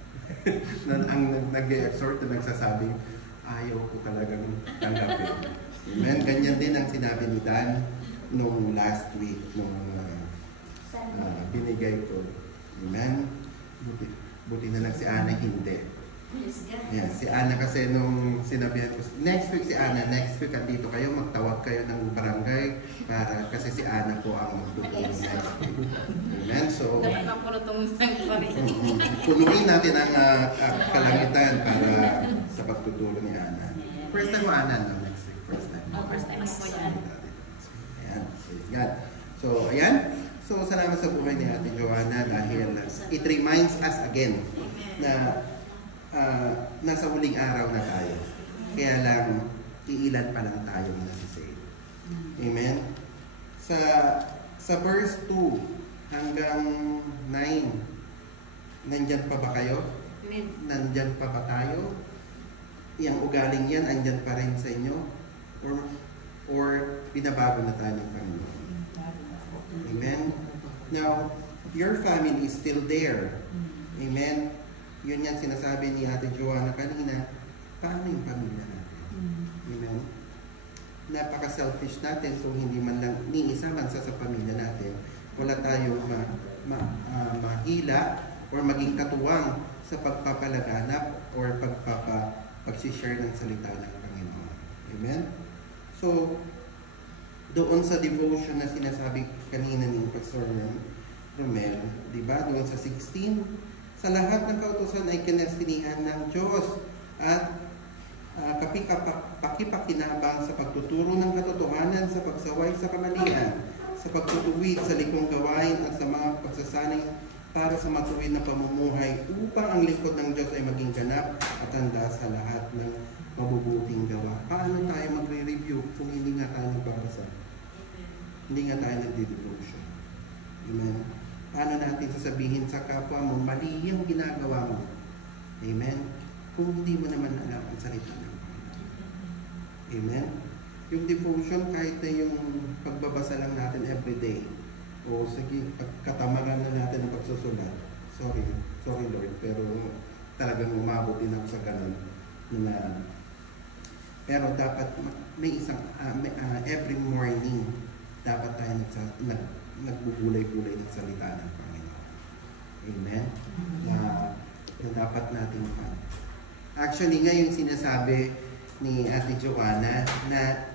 Ang nag-exhort na nagsasabing, ayaw ko talagang tanggapin. Amen. Ganyan din ang sinabi ni Dan nung last week, nung binigay ko. Amen. Buti na lang si Ana hindi. Yeah, si Ana kasi nung sinabihan ko, next week si Ana, next week andito kayo, magtawag kayo ng barangay para kasi si Ana po ang magtutulong next week. Amen. So, punuin natin ang kalangitan para sa pagtutulong ni Ana. First time mo Ana, no? Next week, first time. First time po yan. Ayan, praise God. So, ayan. So, salamat sa buhay ni Ate Joanna dahil it reminds us again na nasa huling araw na tayo. Kaya lang, iilan pa lang tayo na nasisave. Amen? Sa verse 2 hanggang 9, Nandyan pa ba kayo? Amen. Nandyan pa ba tayo? Yang ugaling yan, andyan pa rin sa inyo? Or binabago na tayo ng Panginoon? Amen? Now, your family is still there. Amen? Yun yan sinasabi ni Ate Joanna kanina, paano yung pamilya natin? Amen? Napaka-selfish natin kung hindi man lang ni isa man sa pamilya natin, wala tayong mahila or maging katuwang sa pagpapalaganap or pag-share ng salita ng Panginoon. Amen? So, doon sa devotion na sinasabi kanina ni Pastor Romel, di ba? Doon sa 16, sa lahat ng kautusan ay kinastinihan ng Diyos at pakipakinabang sa pagtuturo ng katotohanan, sa pagsaway sa kamalian, sa pagtutuwid sa likong gawain at sa mga pagsasanay para sa matuwid na pamumuhay upang ang lingkod ng Diyos ay maging ganap at handa sa lahat ng mabubuting gawa. Paano tayo magre-review kung hindi nga tayo nagbabasa? Hindi nga tayo nagde-devotion. Amen? Paano natin sasabihin sa kapwa mo, mali yung ginagawa mo? Amen? Kung hindi mo naman alam ang salita ng Panginoon. Amen? Yung devotion, kahit na yung pagbabasa lang natin everyday, o sige, katamaran na natin ang pagsusulat. Sorry Lord, pero talagang umabot din ako sa ganun. Pero dapat may isang, every morning, dapat tayo nagbubulay-bulay ng salita ng Panginoon. Amen? Na dapat natin Actually, ngayon sinasabi ni Ate Joanna na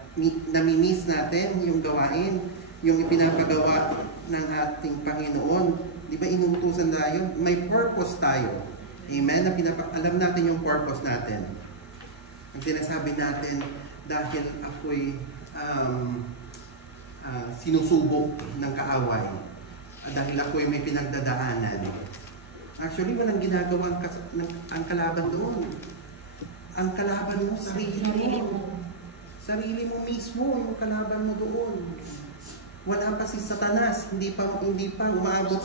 namimiss natin yung gawain, yung ipinapagawa ng ating Panginoon. Di ba inuutusan tayo? May purpose tayo. Amen? Alam natin yung purpose natin. Ang sinasabi natin, dahil ako'y sinusubok ng kaaway, dahil ako'y may pinagdadaanan. Actually, walang ginagawa ang kalaban doon. Ang kalaban mo, sarili mo. Sarili mo mismo, yung kalaban mo doon. Wala pa si Satanas, hindi pa umaabot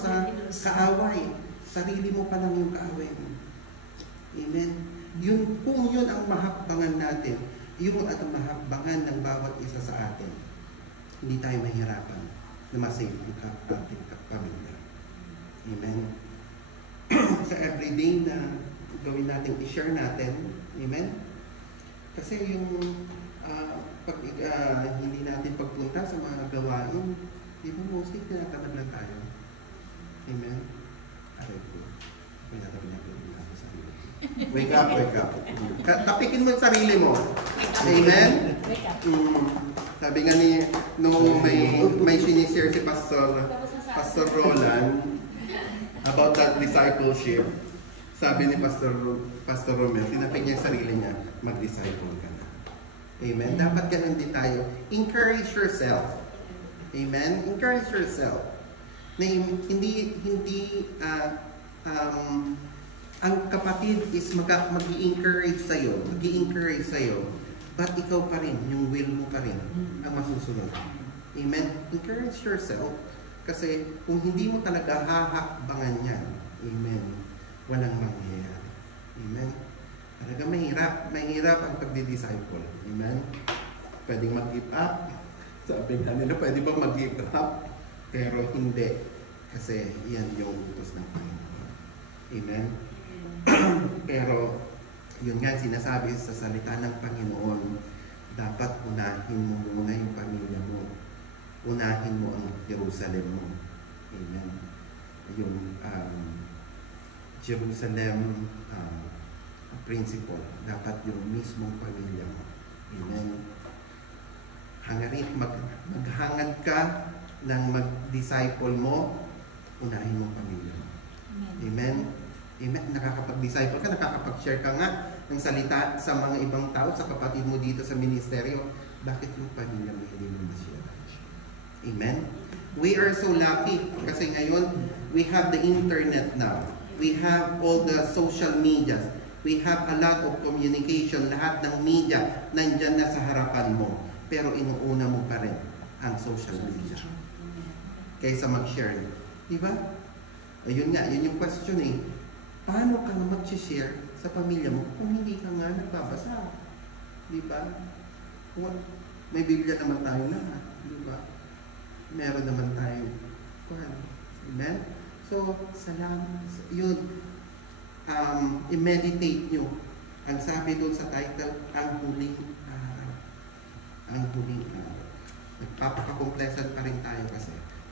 sa kaaway. Sarili mo pa lang yung kaaway mo. Amen? Kung yun ang mahakbangan natin, yun at ang mahakbangan ng bawat isa sa atin, hindi tayo mahirapan na masave ang ating pamilya. Amen? Sa everyday na gawin natin, i-share natin. Amen? Kasi yung pag hindi natin pagpunta sa mga gawain, di ba mostly tinatamad lang tayo? Amen? Aray ko. Wake up, wake up. Tapikin mo yung sarili mo. Amen? Sabi nga ni, nung may sinishare si Pastor Roland about that discipleship, sabi ni Pastor Romel, tinapik niya yung sarili niya, mag-disciple ka na. Amen? Dapat ganun din tayo. Encourage yourself. Amen? Encourage yourself. Na ang kapatid is mag-i-encourage sa'yo, but ikaw pa rin, yung will mo pa rin, ang masusunod. Amen? Encourage yourself, kasi kung hindi mo talaga hahakbangan yan, amen, walang mangyayari. Amen? Talaga mahirap ang pagdi-disciple. Amen? Pwedeng mag-give up. Sabi nga nila, pwede ba mag-give up? Pero hindi. Kasi yan yung utos ng Panginoon. Amen? Pero, yun nga sinasabi sa salita ng Panginoon, dapat unahin mo muna yung pamilya mo. Unahin mo ang Jerusalem mo. Amen? Yung Jerusalem principle. Dapat yung mismong pamilya mo. Amen? Maghangad ka ng mag-disciple mo, unahin mo pamilya mo. Amen? Amen? Nakakapag-disciple ka, nakakapag-share ka nga ng salita sa mga ibang tao, sa kapatid mo dito sa ministeryo. Bakit yung pamilya mo hindi mo ma-share? Amen? We are so lucky kasi ngayon, we have the internet now. We have all the social media. We have a lot of communication. Lahat ng media nandyan na sa harapan mo. Pero inuuna mo pa rin ang social media kaysa mag-share. Diba? Ayun nga, yun yung question eh. paano ka mag-share sa pamilya mo kung hindi ka nga nagbabasa? Di ba? May Biblia naman tayo na, di ba? Meron naman tayo. Amen? So, salamat. Yun, i-meditate nyo. Ang sabi doon sa title, ang huling araw. Ang huling araw. Nagpapakakomplesan pa rin tayo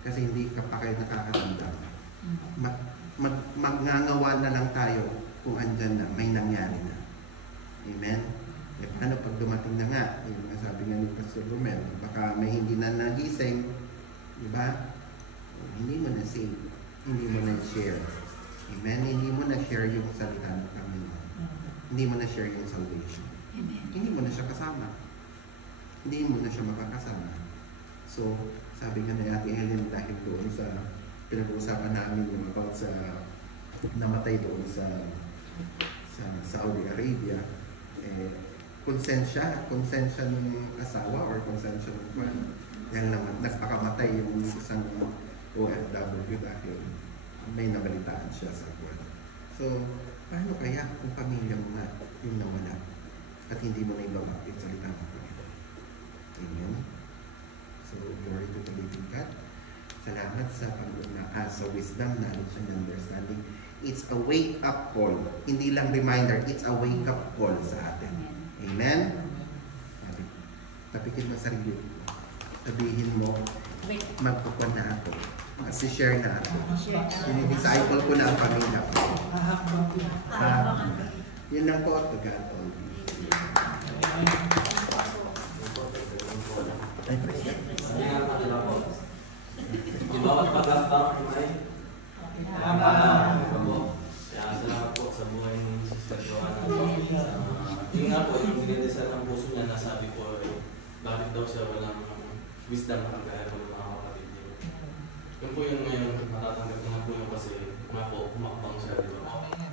kasi hindi ka pa kayo nakakatanda. Magngangawa na lang tayo kung andyan na, may nangyari na. Amen? Eh paano pag dumating na nga, yung sabi nga ni Pastor Romel, baka may hindi na nagising, di ba? Hindi mo na save, hindi mo na share. Amen? Hindi mo na share yung salita ng Panginoon. Hindi mo na share yung salvation. Hindi mo na siya kasama. Hindi mo na siya makakasama. So, sabi nga ni Ate Helen dahil doon sa pinag-uusapan namin yung about sa namatay doon sa Saudi Arabia, konsensya ng asawa or konsensya ng kwan. Yan naman, nagpakamatay yung isang OFW dahil may nabalitaan siya sa kwan. So, paano kaya kung pamilya mo na yung nawala at hindi mo na ibabakit salita ng Panginoon? Amen? So, glory to the living God. Salamat sa sa wisdom, knowledge, and understanding. It's a wake-up call. Hindi lang reminder, it's a wake-up call sa atin. Amen? Tapikin mo sarili. Sabihin mo, magpupuan na ako. Share na ako. Disciple ko na ang pamilya ko. Yun lang po, to God only. Ay, President. Di bawat pagkakataon ay salamat po sa buhay ni Sister Joanna. Yun nga po, yung dinidesal ng puso niya, nasabi ko, bakit daw siya walang wisdom na kagaya ng mga kapatid niya. Yun po yung ngayon, matatanggap ko na po yun kasi nga po, kumakabang siya, di ba?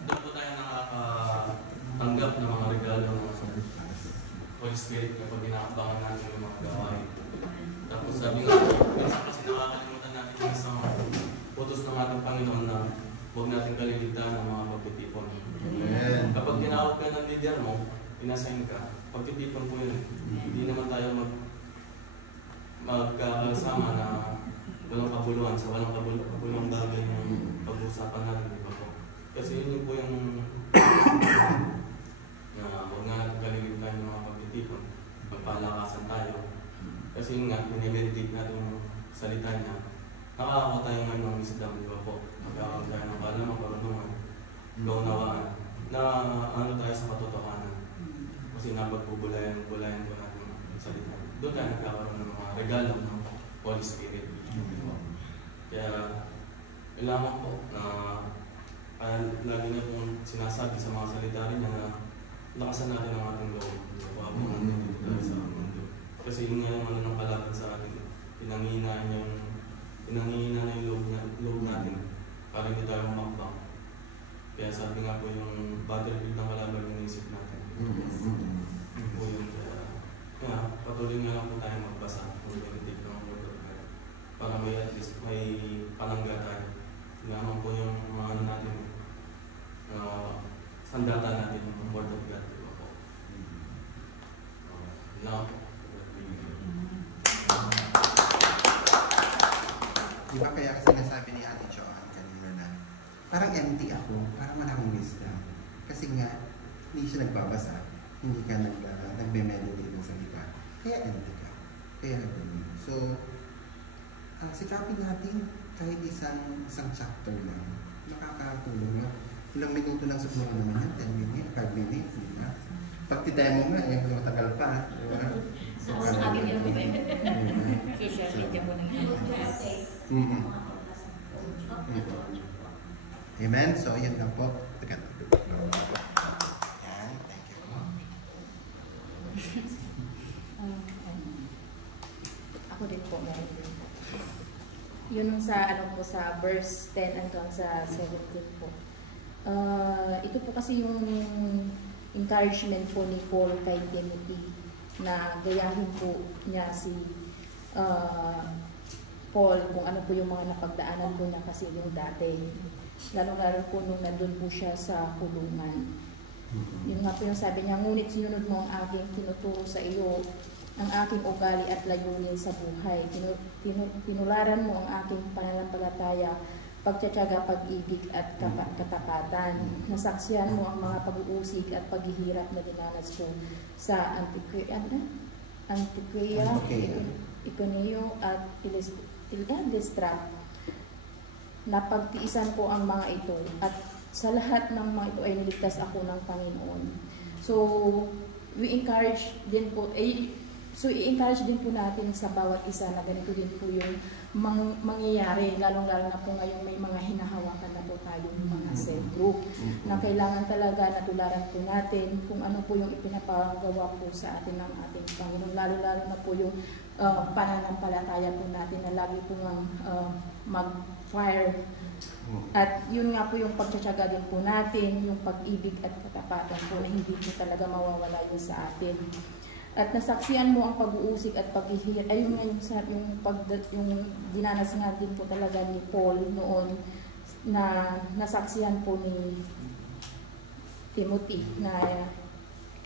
Doon po tayo nakakatanggap ng mga regalo ng Holy Spirit kapag ginakabangan natin yung mga gawain. Tapos sabi nga, minsan kasi nakakalimutan natin yung isang utos ng ating Panginoon na huwag natin kaliligtaan ng mga pagtitipon. Amen. Kapag tinawag ka ng leader mo, inassign ka, pagtitipon po yun. Hindi naman tayo magkakasama na walang kabuluhan sa walang kabuluhan bagay ng pag-usapan natin, di ba po? Kasi yun po yung na huwag nga natin kaliligtaan ng mga pagtitipon. Magpalakasan tayo. Kasi yun nga, pinimeditate natin yung salita niya. Nakakakuha tayo ngayon ng wisdom, di ba po? Magkakaroon tayo ng kaalaman, karunungan, kaunawaan, na ano tayo sa katotohanan. Kasi napagbubulayan po natin yung salita. Doon tayo nagkakaroon ng mga regalo ng Holy Spirit. Kaya, kailangan po na lagi na pong sinasabi sa mga salita rin na lakasan natin ang ating loob. Habang nandito tayo sa mundo. Kasi yun nga yung ano ng kalaban sa atin. Pinanghihinaan na yung loob natin para hindi tayo mamakbang. Kaya sabi nga po yung battlefield ng kalaban yung isip natin. Yun po yun. Kaya patuloy nga lang po tayo magbasa kung meditate ng Word of God. Para may at least may palangga tayo. Kailangan po yung mga ano natin, sandata natin yung Word of God. Diba po? Now, Diba kaya kasi nasabi ni Ate Joanne kanina na parang empty ako, parang maraming wisdom. Kasi nga, hindi siya nagbabasa, hindi ka nagme-meditate ng salita. Kaya empty ka. Kaya ganun. So, sikapin natin kahit isang chapter lang. Nakakatulong nga. Ilang minuto lang sa mga naman yan, 10 minutes, 5 minutes, di ba? Pag-demo nga, matagal pa. Di ba? Sa akin yung social media mo na yun. Amen? So, yun lang po. Yan, thank you po. Ako din po meron din. Yun sa sa verse 10 hanggang sa 17 po. Ito po kasi yung encouragement po ni Paul kay Timothy na gayahin po niya si Paul kung ano po yung mga napagdaanan po niya kasi yung dati. Lalo-lalo po nung nandun po siya sa kulungan. Yun nga po yung sabi niya, ngunit sinunod mo ang aking tinuturo sa iyo, ang aking ugali at layunin sa buhay. Pinularan mo ang aking pananampalataya, pagtsatsaga, pag-ibig at katapatan. Nasaksihan mo ang mga pag-uusig at paghihirap na dinanas ko sa Antiquia, Iconio at Listra. Napagtiisan ko ang mga ito at sa lahat ng mga ito ay niligtas ako ng Panginoon. So, i-encourage din po natin sa bawat isa na ganito din po yung mangyayari, lalong-lalo na po ngayon may mga hinahawakan na po tayong mga cell group na kailangan talaga natularan po natin kung ano po yung ipinapagawa po sa atin ng ating Panginoon, lalo-lalo na po yung pananampalataya po natin na lagi po mag-fire. At yun nga po yung pagtsatsaga din po natin, yung pag-ibig at katapatan po na hindi po talaga mawawala yun sa atin. At nasaksihan mo ang pag-uusig at paghihirap. Ayun nga yung dinanas nga din po talaga ni Paul noon na nasaksihan po ni Timothy na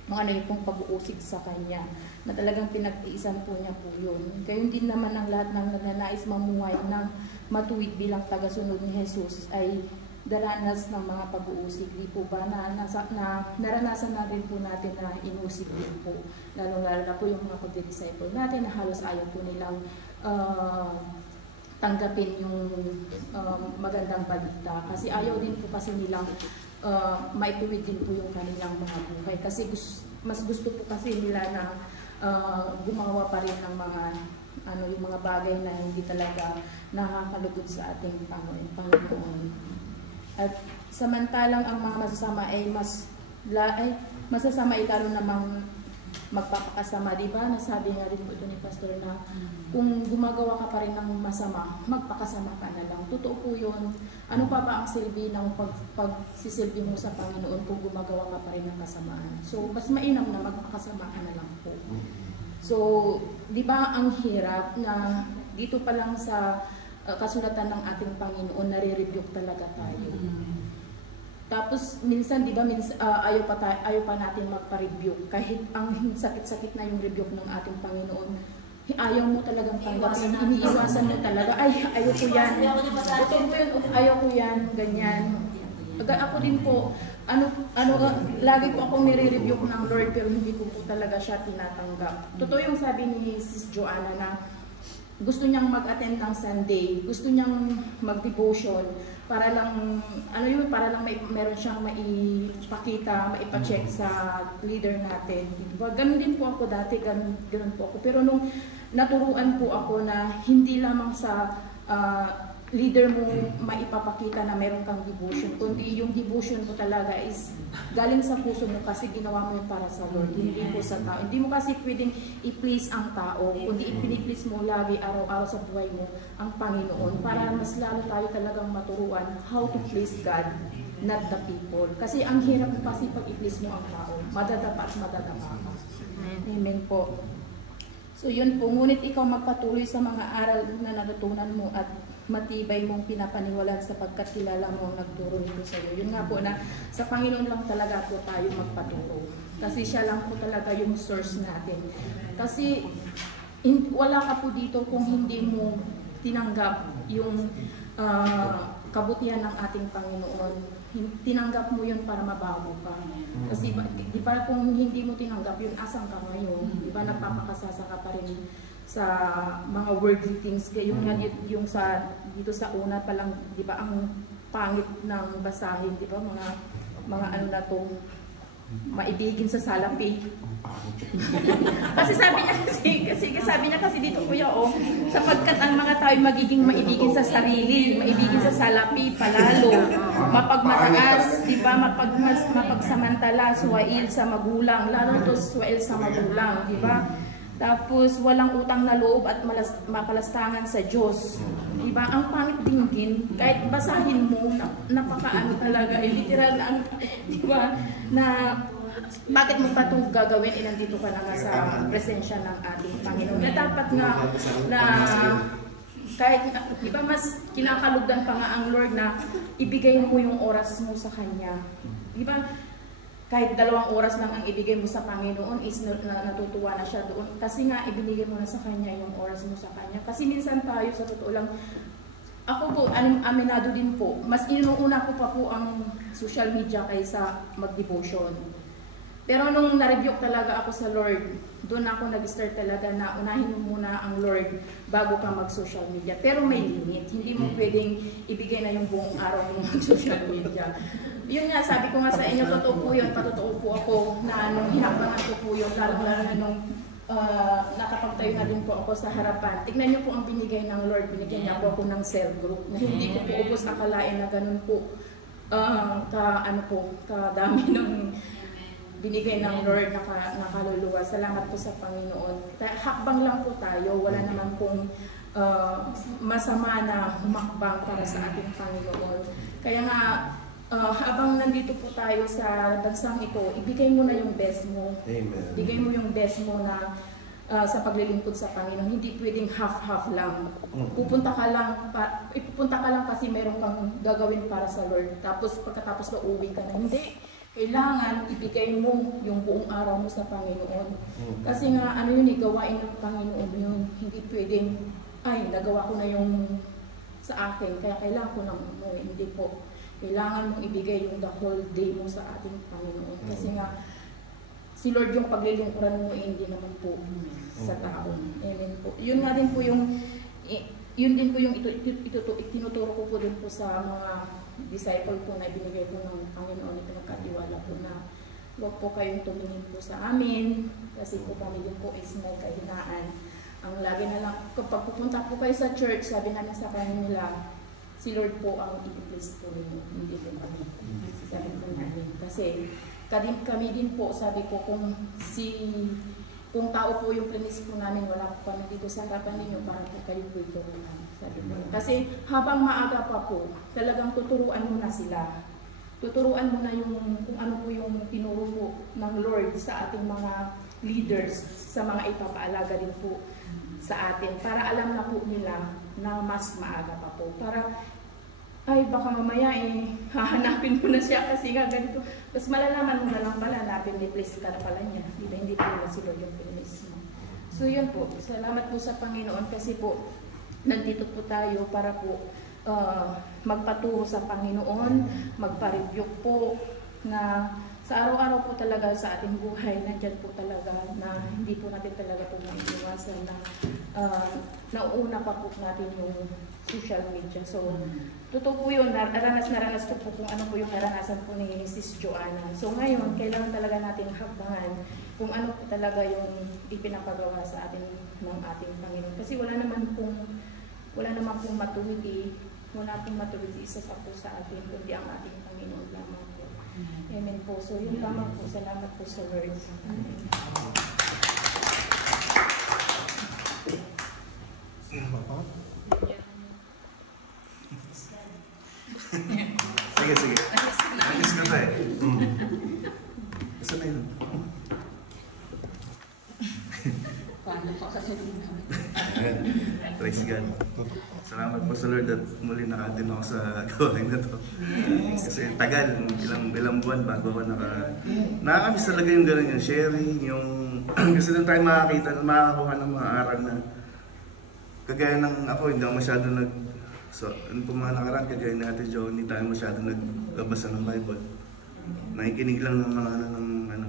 ano yung pong pag-uusig sa kanya na talagang pinag-iisan po niya po yun. Gayon din naman ang lahat ng nagnanais mamuhay ng matuwid bilang tagasunod ni Jesus ay daranas ng mga pag-uusig. Di po ba na naranasan na rin po natin na inusig din po. Lalo-lalo na po yung mga pag-disciple natin na halos ayaw po nilang tanggapin yung magandang balita. Kasi ayaw din po kasi nilang maituwid din po yung kanilang mga buhay. Kasi mas gusto po kasi nila na gumawa pa rin ng mga yung mga bagay na hindi talaga nakakalugod sa ating Panginoon. At samantalang ang mga masasama ay masasama ay lalo namang magpapakasama, di ba? Nasabi nga rin po ito ni Pastor na kung gumagawa ka pa rin ng masama, magpakasama ka na lang. Totoo po yun. Ano pa ba ang silbi ng pagsisilbi mo sa Panginoon kung gumagawa ka pa rin ng kasamaan? So, mas mainam na magpakasama ka na lang po. So, di ba ang hirap na dito pa lang sa kasulatan ng ating Panginoon, nare-rebuke talaga tayo. Tapos, minsan, di ba, ayaw pa natin magpa-rebuke. Kahit ang sakit-sakit na yung rebuke ng ating Panginoon, ayaw mo talagang tanggapin. Iniiwasan mo talaga, ayaw ko yan. Ayaw ko yan, ganyan. Ako din po, lagi po akong nire-rebuke ng Lord, pero hindi ko po talaga siya tinatanggap. Totoo yung sabi ni Sis Joanna na gusto niyang mag-attend ng Sunday, gusto niyang mag-devotion para lang para lang meron siyang maipakita, maipa-check sa leader natin. Diba? Ganun din po ako dati, ganun po ako. Pero nung naturuan po ako na hindi lamang sa leader mo maipapakita na meron kang devotion, kundi yung devotion mo talaga is galing sa puso mo kasi ginawa mo yun para sa Lord, hindi po sa tao. Hindi mo kasi pwedeng i-please ang tao, kundi i-please mo lagi araw-araw sa buhay mo ang Panginoon para mas lalo tayo talagang maturuan how to please God, not the people. Kasi ang hirap mo kasi pag i-please mo ang tao, madadapa at madadapa ka. Amen po. So yun po, ngunit ikaw magpatuloy sa mga aral na natutunan mo at matibay mong pinapaniwalaan sapagkat kilala mo ang nagturo nito sa iyo. Yun nga po na sa Panginoon lang talaga po tayo magpaturo. Kasi siya lang po talaga yung source natin. Kasi wala ka po dito kung hindi mo tinanggap yung kabutihan ng ating Panginoon. Tinanggap mo yun para mabago ka. Kasi di ba kung hindi mo tinanggap yun, asang ka ngayon? Di ba nagpapakasasa ka pa rin sa mga worldly things, yung sa dito sa una pa lang, di ba ang pangit ng basahin, di ba mga ano na tong maibigin sa salapi. Kasi sabi niya kasi dito kuya sapagkat ang mga tao magiging maibigin sa sarili, maibigin sa salapi palalo, mapagmataas, di ba, mapagsamantala, suwail sa magulang, lalo to suwail sa magulang, di ba? Tapos walang utang na loob at mapalastangan sa Diyos. Diba? Ang pangit dinggin, kahit basahin mo, napakaano talaga, literal na, diba? Na bakit mo pa ito gagawin, nandito ka na nga sa presensya ng ating Panginoon. Na dapat na Kahit, di ba mas kinakalugdan pa nga ang Lord na ibigay mo yung oras mo sa Kanya. Di ba? Kahit 2 oras lang ang ibigay mo sa Panginoon is natutuwa na siya doon. Kasi nga, ibinigay mo na sa Kanya yung oras mo sa Kanya. Kasi minsan tayo, sa totoo lang, ako po, aminado din po, mas inuuna ko pa po ang social media kaysa mag-devotion. Pero nung na-rebuke talaga ako sa Lord, doon ako nag-start talaga na unahin mo muna ang Lord bago ka mag-social media. Pero may limit. Hindi mo pwedeng ibigay na yung buong araw mo mag-social media. Yun nga, sabi ko nga sa inyo, totoo po yun, patotoo po ako na nung hinabangan ko po yun, lalo na nung nakapagtayo na din po ako sa harapan. Tignan niyo po ang binigay ng Lord, binigyan niya po ako ng cell group na hindi ko po ubos nakalain na ganun po kadami ng binigay ng Lord na kaluluwa. Salamat po sa Panginoon. Hakbang lang po tayo, wala naman pong masama na humakbang para sa ating Panginoon. Kaya nga, habang nandito po tayo sa bansang ito, ibigay mo na yung best mo. Amen. Ibigay mo yung best mo na sa paglilingkod sa Panginoon. Hindi pwedeng half-half lang. Ipupunta ka lang kasi mayroon kang gagawin para sa Lord. Tapos pagkatapos na uwi ka na. Hindi. Kailangan ibigay mo yung buong araw mo sa Panginoon. Kasi nga, gawain ng Panginoon yun. Hindi pwedeng, nagawa ko na yung sa akin, kaya kailangan ko nang umuwi. Hindi po. Kailangan mong ibigay yung the whole day mo sa ating Panginoon. Kasi nga, si Lord yung paglilingkuran mo, hindi naman po sa tao. Amen po. Yun nga din po yung, itinuturo ko po din po sa mga disciple ko na ibinigay po ng Panginoon, ipinagkatiwala po na huwag po kayong tumingin po sa amin, kasi po kami din po is may kahinaan. Ang lagi na lang, kapag pupunta po kayo sa church, sabi namin sa kanila, si Lord po ang i-please po ninyo, hindi po kami. Sabi po namin. Kasi kami din po, sabi ko, kung tao po yung premise po namin, wala po kami dito sa harapan ninyo para po kayo po ituruan. Sabi po. Kasi habang maaga pa po, talagang tuturuan mo na sila. Tuturuan mo na kung ano po yung tinuro po ng Lord sa ating mga leaders, sa mga ipapaalaga din po sa atin, para alam na po nila na mas maaga pa po. Para, baka mamaya hahanapin mo na siya kasi nga ganito. Tapos malalaman mo na lang pala, na-place ka na pala niya. Hindi po na si Lord yung pinis mo. So yun po, salamat po sa Panginoon kasi po, nandito po tayo para po magpaturo sa Panginoon, magpa-rebuke po na sa araw-araw po talaga sa ating buhay, nandyan po talaga na hindi po natin talaga po maiiwasan na nauuna pa po natin yung social media. So, totoo po yun, naranas ko po kung ano po yung naranasan po ni Mrs. Joanna. So ngayon, kailangan talaga natin habdangan kung ano po talaga yung ipinapagawa sa atin ng ating Panginoon. Kasi wala naman pong matuwid, wala pong matuwid isa pa po sa atin, kundi ang ating Panginoon lamang po. Amen po. So yung lamang po, salamat po sa Lord. Amen. Sige. Nangis ka tayo. Isa na yun. Paano pa kasi Praise God. Salamat po sa Lord at muli nakatin ako sa gawain na to. Kasi tagal, ilang buwan bago ako nakakamiss talaga yung gano'n, yung sharing, yung kasi doon tayo makakakuha ng mga aral na kagaya ng ako, hindi ako masyado ano po mga nakaraan, kagaya ni Ate Jo, hindi tayo masyado nagbabasa ng Bible. Nakikinig lang ng mga ano.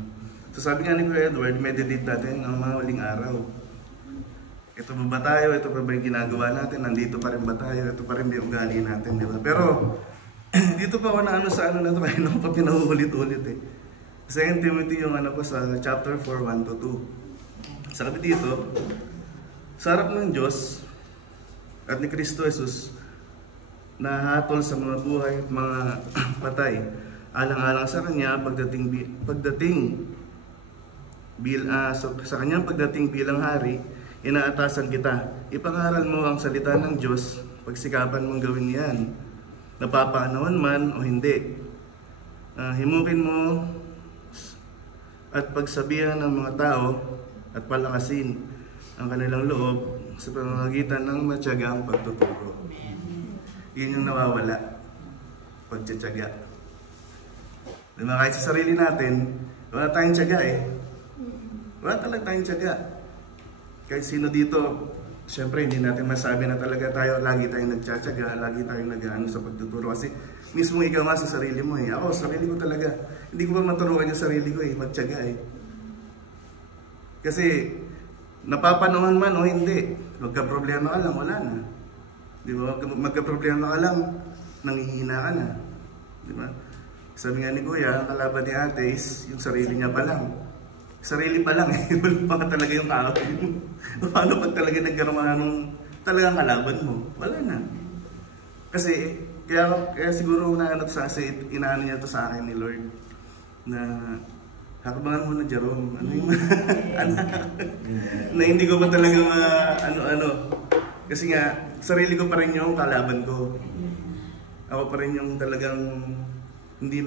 So sabi nga ni Kuya Edward, meditate natin ng mga huling araw. Ito ba tayo? Ito pa ba yung ginagawa natin? Nandito pa rin ba tayo? Ito pa rin yung ugali natin, di ba? Pero, dito pa ako na sa ano na ito, kaya naman pa pinahulit-ulit eh. 2 Timothy yung ano ko sa chapter 4, 1-2. Sabi dito, sa harap ng Diyos at ni Kristo Jesus, nahatol sa mga buhay at mga patay, alang-alang sa Kanya sa Kanyang pagdating bilang Hari, inaatasan kita. Ipangaral mo ang salita ng Diyos, pagsikapan mong gawin yan. Napapaanawan man o hindi. Himukin mo at pagsabihan ng mga tao at palakasin ang kanilang loob sa pamamagitan ng matyagang pagtuturo. Yun yung nawawala, pagtsatsaga. Diba, kahit sa sarili natin, wala tayong tiyaga eh. Wala talaga tayong tiyaga. Kahit sino dito, syempre hindi natin masabi na talaga tayo, lagi tayong nagtsatsaga, lagi tayong nag-ano sa pagtuturo. Kasi mismo ikaw nga sa sarili mo eh. Ako, sarili ko talaga, hindi ko pa maturuan yung sarili ko eh, magtyaga eh. Kasi, napapanohan man o hindi, magka-problema ka lang, wala na. Di ba? Magka-problema ka lang, nanghihina ka na. Di ba? Sabi nga ni Kuya, ang kalaban ni Ate is yung sarili niya pa lang. Sarili pa lang eh, wala pa talaga yung kaaway mo. Paano pag talaga nagkaroon ka nung talagang kalaban mo? Wala na. Kasi, kaya siguro inaano niya to sa akin ni Lord, na hakabangan mo na Jerome, ano yung na hindi ko pa talaga ano. Kasi nga, sarili ko pa rin yung kalaban ko. Ako pa rin yung talagang hindi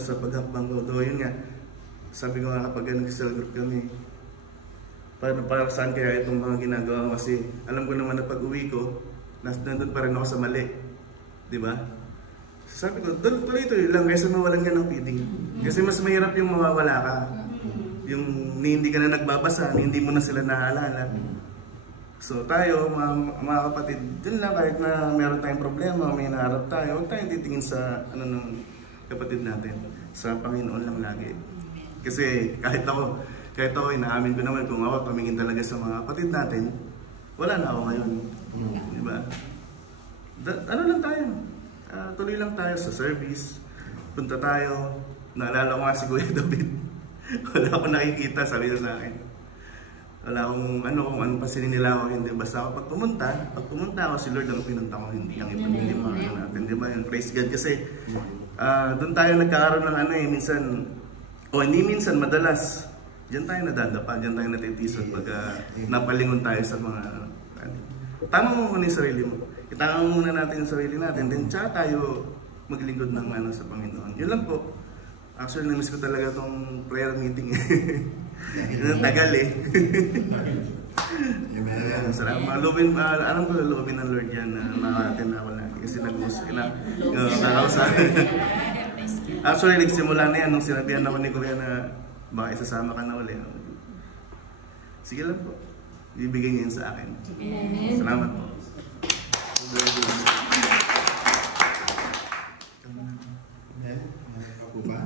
sa paghakbang ko. Though yun nga, sabi ko nga kapag nag-cell group kami, para saan kaya itong mga ginagawa ko? Kasi alam ko naman na pag uwi ko, nandun pa rin ako sa mali. Diba? Sabi ko, tuloy-tuloy lang kaysa mawalan ka ng feeding. Kasi mas mahirap yung mawawala ka. Yung hindi ka na nagbabasa, hindi mo na sila naalala. So tayo, mga kapatid, dun lang kahit na meron tayong problema, may naharap tayo, huwag tayong titingin sa ng kapatid natin. Sa Panginoon lang lagi. Kasi kahit ako, inaamin ko naman kung ako tumingin talaga sa mga kapatid natin, wala na ako ngayon. Diba? Ano lang tayo? Tuloy lang tayo sa service. Punta tayo. Naalala ko nga si Kuya David. Wala akong nakikita, sabi niya sa akin. Wala akong kung ano pa sinila ako, hindi. Basta ako pag pumunta ako, si Lord ang pinunta ko, hindi ang iba, hindi mga natin. Diba? Yung praise God kasi doon tayo nagkakaroon ng hindi minsan, madalas. Diyan tayo nadadapa, diyan tayo natitisod pag napalingon tayo sa mga tama mo muna yung sarili mo. Itama muna natin yung sarili natin, then tsaka tayo maglingkod ng sa Panginoon. Yun lang po. Actually, namiss ko talaga tong prayer meeting. Yun ang tagal eh. Salamat. Alam ko loobin ng Lord yan na makakatin na ako lagi. Kasi nag-usap. Actually, nagsimula na yan nung sinabihan ako ni Kuya na baka isasama ka na ulit. Sige lang po. Ibigay niya yun sa akin. Salamat po. Ako ba?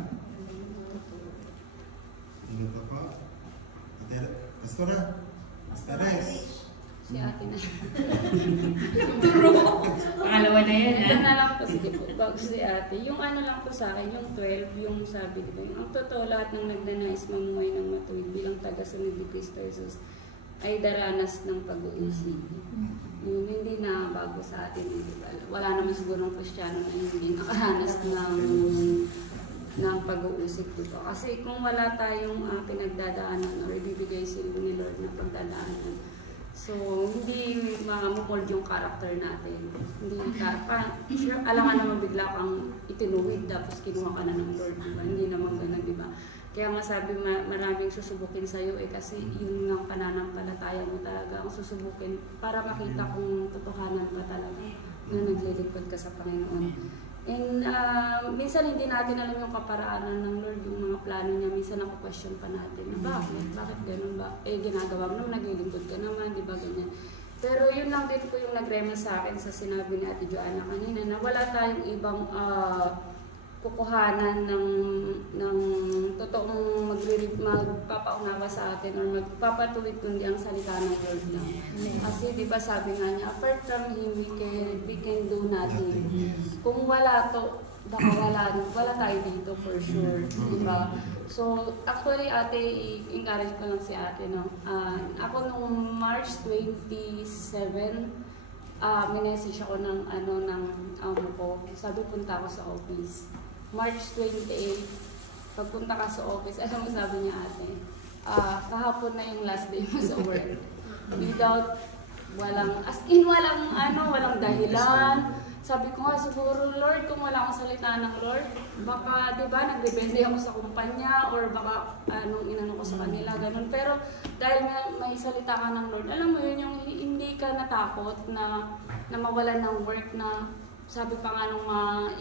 Ano pa po? Pastora? Pares? Si Ate na. Pangalawa na yan, Ano na lang po, sige po, bago si Ate. Yung lang po sa akin, yung 12, yung sabi ko, ang totoo lahat ng nagnanais mamuhay ng matuwid bilang taga-sunod ni Cristo Jesus ay daranas ng pag-uusig. Hindi na bago sa atin. Wala naman siguro ng Kristiyano na hindi nakaranas ng pag-uusig dito. Kasi kung wala tayong pinagdadaanan or ibibigay sa ni Lord na pagdadaanan, so hindi mamumold yung character natin. Hindi sure, alam naman bigla kang itinuwid tapos kinuha ka na ng Lord. Diba? Hindi naman ganun, diba? Kaya masabi maraming susubukin sa'yo kasi yun ang pananampalataya mo talaga ang susubukin para makita kung totohanan ka talaga na naglilingkod ka sa Panginoon. And minsan hindi natin alam yung kaparaanan ng Lord, yung mga plano niya. Minsan question pa natin na bakit ganun ba? Ginagawa mo naman, naglilingkod ka naman, di ba ganyan? Pero yun lang din po yung nagrema sa akin sa sinabi ni Ate Joanna kanina na wala tayong ibang kukuhanan ng totoong magpapaunawa sa atin or magpapatuwid kundi ang salita ng Lord lang. Kasi di ba sabi nga niya, apart from Him, we can do nothing. Kung wala to, wala tayo dito for sure. Di ba? So, actually, Ate, i-encourage ko lang si Ate, no? Ako nung March 27, minessage ako ng amo ko. Sabi, punta ako sa office. March 28, pagpunta ka sa office, alam mo sabi niya Ate, kahapon na yung last day mo sa work. Without, walang dahilan. Sabi ko nga, siguro Lord, kung wala akong salita ng Lord, baka, di ba, nagdepende ako sa kumpanya or baka inano ko sa kanila, ganun. Pero dahil may salita ka ng Lord, alam mo yun, yung hindi ka natakot na mawalan ng work na sabi pa nga nung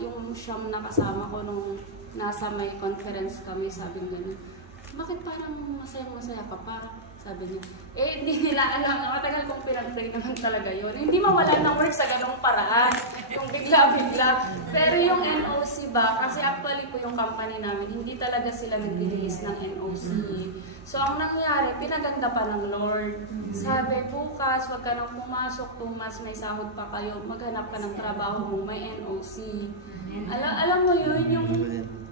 yung siyam na kasama ko nung nasa may conference kami, sabi gano'n, bakit parang masaya ka pa? Sabi niya. Eh, hindi nila alam. Matagal kong pinag-pray naman talaga yun. Hindi mawala ng work sa ganong paraan. Yung bigla-bigla. Pero yung NOC ba, kasi actually po yung company namin, hindi talaga sila nag-release ng NOC. So, ang nangyari, pinaganda pa ng Lord. Sabi, bukas, wag ka nang pumasok, Tumas, may sahod pa kayo, maghanap ka ng trabaho mo, may NOC. Alam mo yun, yung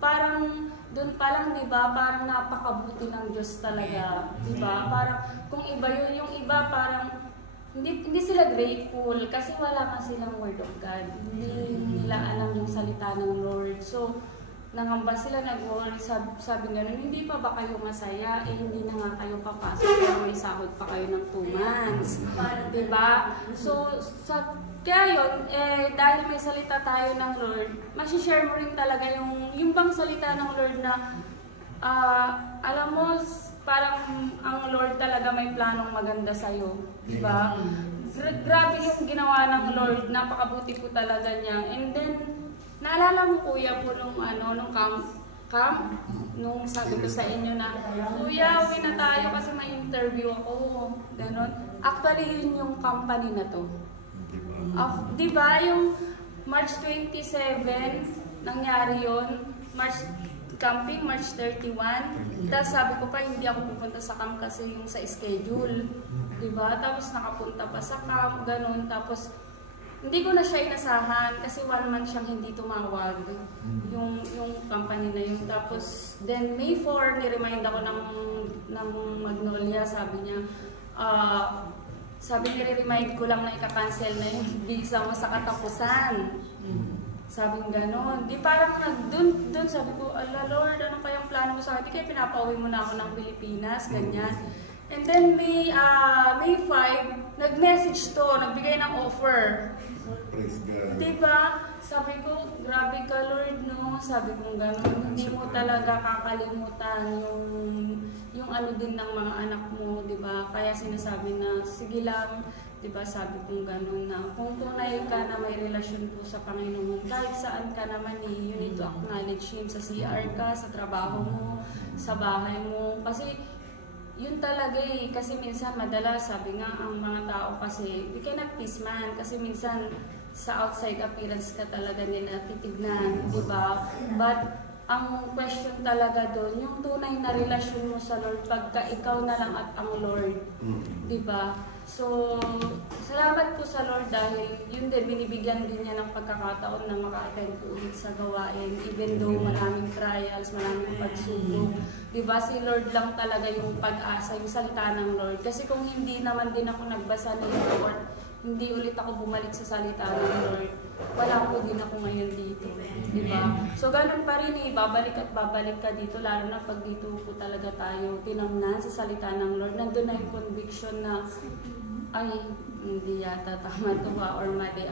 parang doon pa lang, di ba, parang napakabuti ng Diyos talaga, di ba? Parang kung iba yun, yung iba parang hindi sila grateful kasi wala nga silang word of God. Hindi nila alam yung salita ng Lord. So, nangamba sila, nag-worry, sabi gano'n, hindi pa ba kayo masaya? Eh, hindi na nga kayo papasok pero may sahod pa kayo ng 2 months. Diba? So, kaya yun, dahil may salita tayo ng Lord, masishare mo rin talaga yung bang salita ng Lord na, alam mo, parang ang Lord talaga may planong maganda sa'yo. Diba? Grabe yung ginawa ng Lord, napakabuti po talaga niya. And then, naalala mo kuya po nung camp, nung sabi ko sa inyo na, kuya, uwi na tayo kasi may interview ako. Ganon. Actually, yun yung company na to. Diba, yung March 27, nangyari yun. Camping, March 31. Tapos sabi ko pa, hindi ako pupunta sa camp kasi yung sa schedule. Diba? Tapos nakapunta pa sa camp, ganon. Tapos, hindi ko na siya inasahan kasi 1 month siyang hindi tumawag yung company na yun. Tapos, then May 4, ni-remind ako ng Magnolia, sabi niya, nire-remind ko lang na ika-cancel na yung visa mo sa katapusan. Sabi ng gano'n. Di parang dun sabi ko, ala Lord, ano kayang plano mo sa akin? Di kaya pinapauwi mo na ako ng Pilipinas, ganyan. And then May 5, nag-message to, nagbigay ng offer. Diba? Sabi ko, grabe ka Lord, no? Sabi ko gano'n, hindi mo talaga kakalimutan yung ano din ng mga anak mo, diba? Kaya sinasabi na, sige lang, diba? Sabi ko gano'n na, kung tunay ka na may relasyon po sa Panginoon, kahit saan ka naman you need to acknowledge Him sa CR ka, sa trabaho mo, sa bahay mo. Kasi, yun talaga kasi minsan madalas sabi nga ang mga tao kasi we cannot please man kasi minsan sa outside appearance ka talaga nila titignan, di ba? But ang question talaga doon, yung tunay na relasyon mo sa Lord pagka ikaw na lang at ang Lord, di ba? So, salamat po sa Lord dahil yun din, binibigyan din niya ng pagkakataon na maka-attend po ulit sa gawain. Even though maraming trials, maraming pagsubok. Diba, si Lord lang talaga yung pag-asa, yung salita ng Lord. Kasi kung hindi naman din ako nagbasa ng report, hindi ulit ako bumalik sa salita ng Lord, wala po din ako ngayon dito. Diba? So, ganun pa rin babalik at babalik ka dito, lalo na pag dito po talaga tayo tinamnan sa salita ng Lord. Nandun na yung conviction na, ay, hindi yata tama to or mali.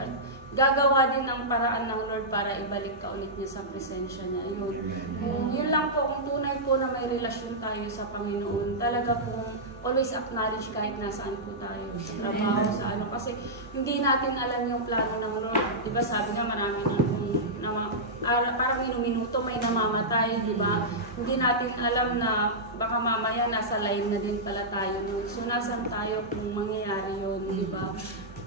Gagawa din ng paraan ng Lord para ibalik ka ulit niya sa presensya niya. Yun lang po, kung tunay po na may relasyon tayo sa Panginoon, talaga pong always acknowledge kahit nasaan po tayo, sa trabaho, sa ano. Kasi hindi natin alam yung plano ng Lord. Diba sabi nga marami parang minuto may namamatay, diba? Hindi natin alam na baka mamaya nasa line na din pala tayo. So nasan tayo kung mangyayari yun, diba?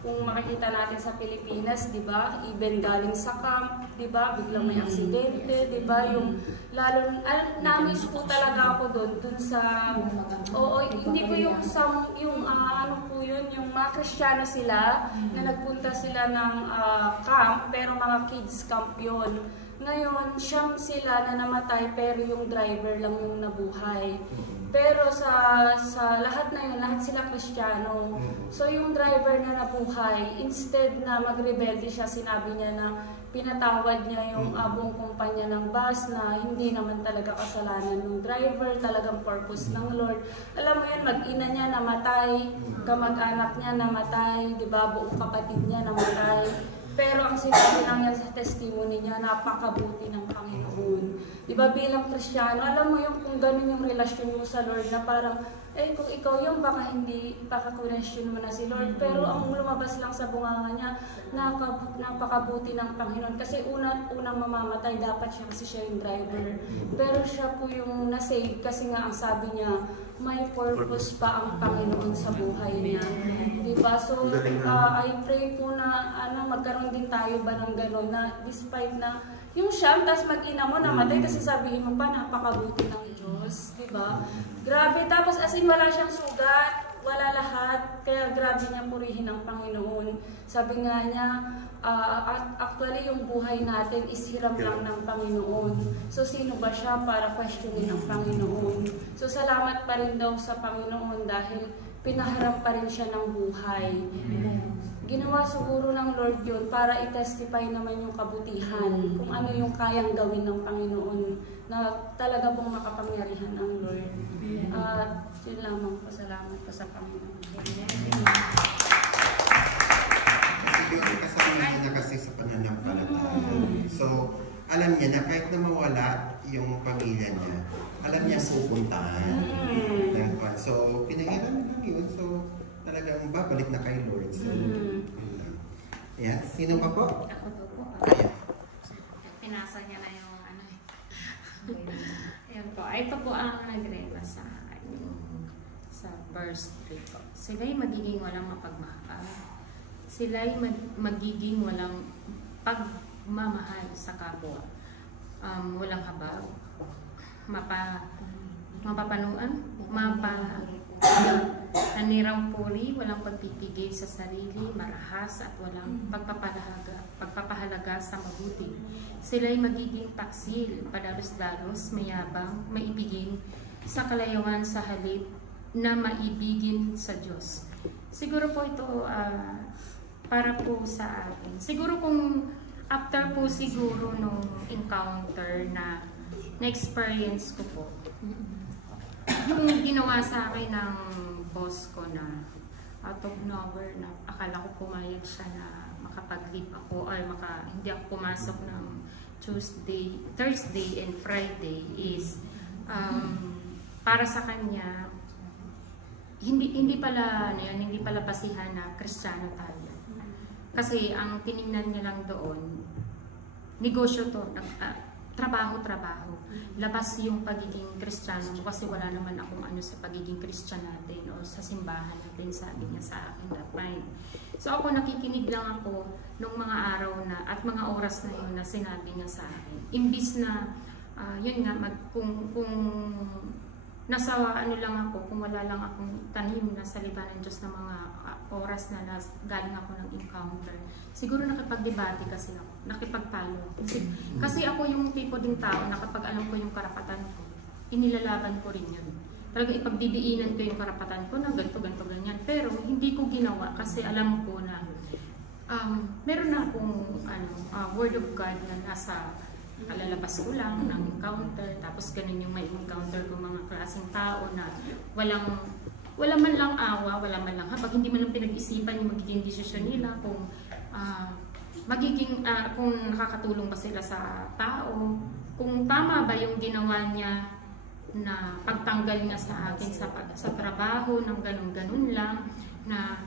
Kung makikita natin sa Pilipinas, di ba? Even galing sa camp, di ba? Biglang may aksidente, di ba? Yung lalo na-miss po talaga ako doon sa hindi ko yung ano po yun, yung mga Kristiyano sila na nagpunta sila ng camp, pero mga kids camp yun. Ngayon, siyam sila na namatay pero yung driver lang yung nabuhay. Pero sa lahat na yun, lahat sila Kristiyano. So yung driver na nabuhay, instead na magrebelde siya, sinabi niya na pinatawad niya yung buong kumpanya ng bus na hindi naman talaga kasalanan ng driver, talagang purpose ng Lord. Alam mo yun, mag-ina niya namatay, kamag-anak niya namatay, di ba, buong kapatid niya namatay. Pero ang sinabi lang niya sa testimony niya, napakabuti ng Panginoon. Diba bilang Kristiyano, alam mo yung kung ganun yung relasyon mo sa Lord na parang, eh kung ikaw yung baka hindi, baka question mo na si Lord. Pero ang lumabas lang sa bunganga niya, napakabuti ng Panginoon. Kasi unang mamamatay, dapat siya kasi siya yung driver. Pero siya po yung nasave kasi nga ang sabi niya, may purpose pa ang Panginoon sa buhay niya. Diba? So, I pray po na magkaroon din tayo ba ng gano'n na despite na yung siyam, tas mag-ina mo namatay kasi sabihin mo pa, napakabuti ng Diyos. Diba? Grabe. Tapos as in, wala siyang sugat, wala lahat. Kaya grabe niya purihin ang Panginoon. Sabi nga niya, actually yung buhay natin is hiram lang ng Panginoon. So sino ba siya para questionin ang Panginoon? So salamat pa rin daw sa Panginoon dahil pinaharap pa rin siya ng buhay. Ginawa siguro ng Lord yun para i-testify naman yung kabutihan, kung ano yung kayang gawin ng Panginoon na talaga pong makapangyarihan ang Lord. At yun lamang, pasalamat pa sa Panginoon. Kasi kasama niya kasi sa pananampalataya. So, alam niya na kahit na mawala yung pamilya niya, alam niya pupuntahan. So, pinahiran lang yun. So, talagang babalik na kay Lord. So, yeah. Sino pa po? Ako po. Pinasa niya na yung ano eh. Ayan po. Ito po ang nagrela sa akin sa verse 3 po. Sila'y magiging walang mapagmahal. Sila'y magiging walang pagmamahal sa kapwa. Walang habag. Mapapanuan. Nanirang puri, walang pagpipigil sa sarili, marahas at walang pagpapahalaga sa mabuti. Sila'y magiging taksil, padalos-dalos, mayabang, maibigin sa kalayawan sa halip na maibigin sa Diyos. Siguro po ito para po sa akin. Siguro kung after po siguro nung encounter na na-experience ko po, yung ginawa sa akin ng boss ko na out of nowhere na akala ko pumayag siya na makapag-leave ako or hindi ako pumasok ng Thursday and Friday is para sa kanya hindi pala basihan na Kristiyano tayo. Kasi ang tiningnan niya lang doon, negosyo to, trabaho. Labas yung pagiging Kristiyano mo kasi wala naman akong ano sa pagiging Kristiyano natin o sa simbahan natin, sabi niya sa akin that time. So ako nakikinig lang ako nung mga araw na at mga oras na yun na sinabi niya sa akin. Imbis na yun nga, kung nasa ano lang ako, kung wala lang akong tanim na salita ng Diyos na mga oras na galing ako ng encounter, siguro nakipag-debate kasi ako, nakipagtalo. Kasi ako yung tipo ding tao na kapag alam ko yung karapatan ko, inilalaban ko rin yun. Talagang ipagdidiinan ko yung karapatan ko na ganito, ganyan. Pero hindi ko ginawa kasi alam ko na meron na akong word of God na nasa alalabas ko lang ng encounter, tapos ganun yung may encounter ko mga klaseng tao na wala man lang awa, wala man lang habag, hindi man lang pinag-isipan yung magiging desisyon nila kung kung nakakatulong ba sila sa tao, kung tama ba yung ginawa niya na pagtanggal niya sa akin sa trabaho ng ganun lang na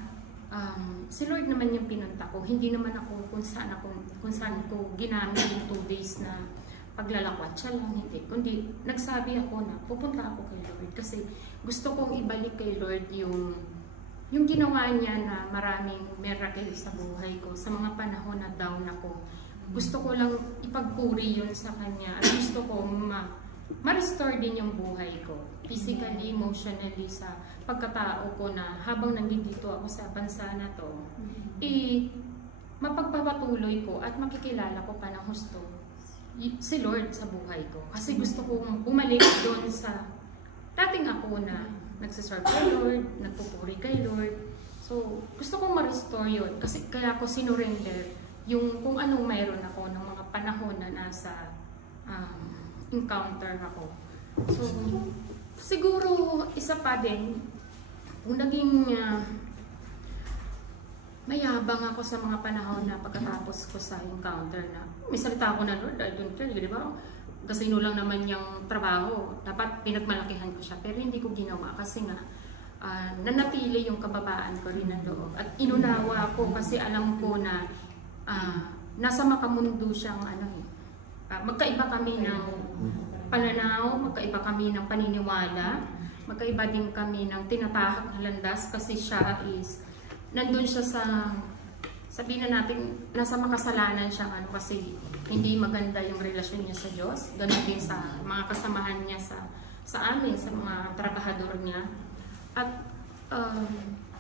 si Lord naman yung pinunta ko, hindi naman ako kung saan ko ginamit yung 2 days na paglalakwat siya lang, hindi. Kundi nagsabi ako na pupunta ako kay Lord kasi gusto kong ibalik kay Lord yung ginawa niya na maraming miracle sa buhay ko sa mga panahon na down ako. Gusto ko lang ipagpuri yun sa Kanya at gusto ko ma-restore din yung buhay ko. Physically, emotionally, sa pagkatao ko na habang nandito ako sa bansa na to, mapagpapatuloy ko at makikilala ko pa ng husto si Lord sa buhay ko. Kasi gusto kong bumalik doon sa dating ako na nagsiserve kay Lord, nagpupuri kay Lord. So, gusto kong ma-restore yun. Kasi kaya ko sinurrender yung kung anong mayroon ako ng mga panahon na nasa encounter ako. So, siguro isa pa din, kung naging mayabang ako sa mga panahon na pagkatapos ko sa encounter na may salita ako na Lord, I don't care, di ba? Kasi lang naman yung trabaho, dapat pinagmalakihan ko siya, pero hindi ko ginawa kasi nga nanatili yung kababaan ko rin ng loob. At inunawa ko kasi alam ko na nasa makamundo siyang magkaiba kami ng pananaw, magkaiba kami ng paniniwala, magkaiba din kami ng tinatahak na landas kasi siya is nandun siya sa, sabihin na natin, nasa makasalanan siya kasi hindi maganda yung relasyon niya sa Diyos. Ganun din sa mga kasamahan niya sa amin, sa mga trabahador niya. At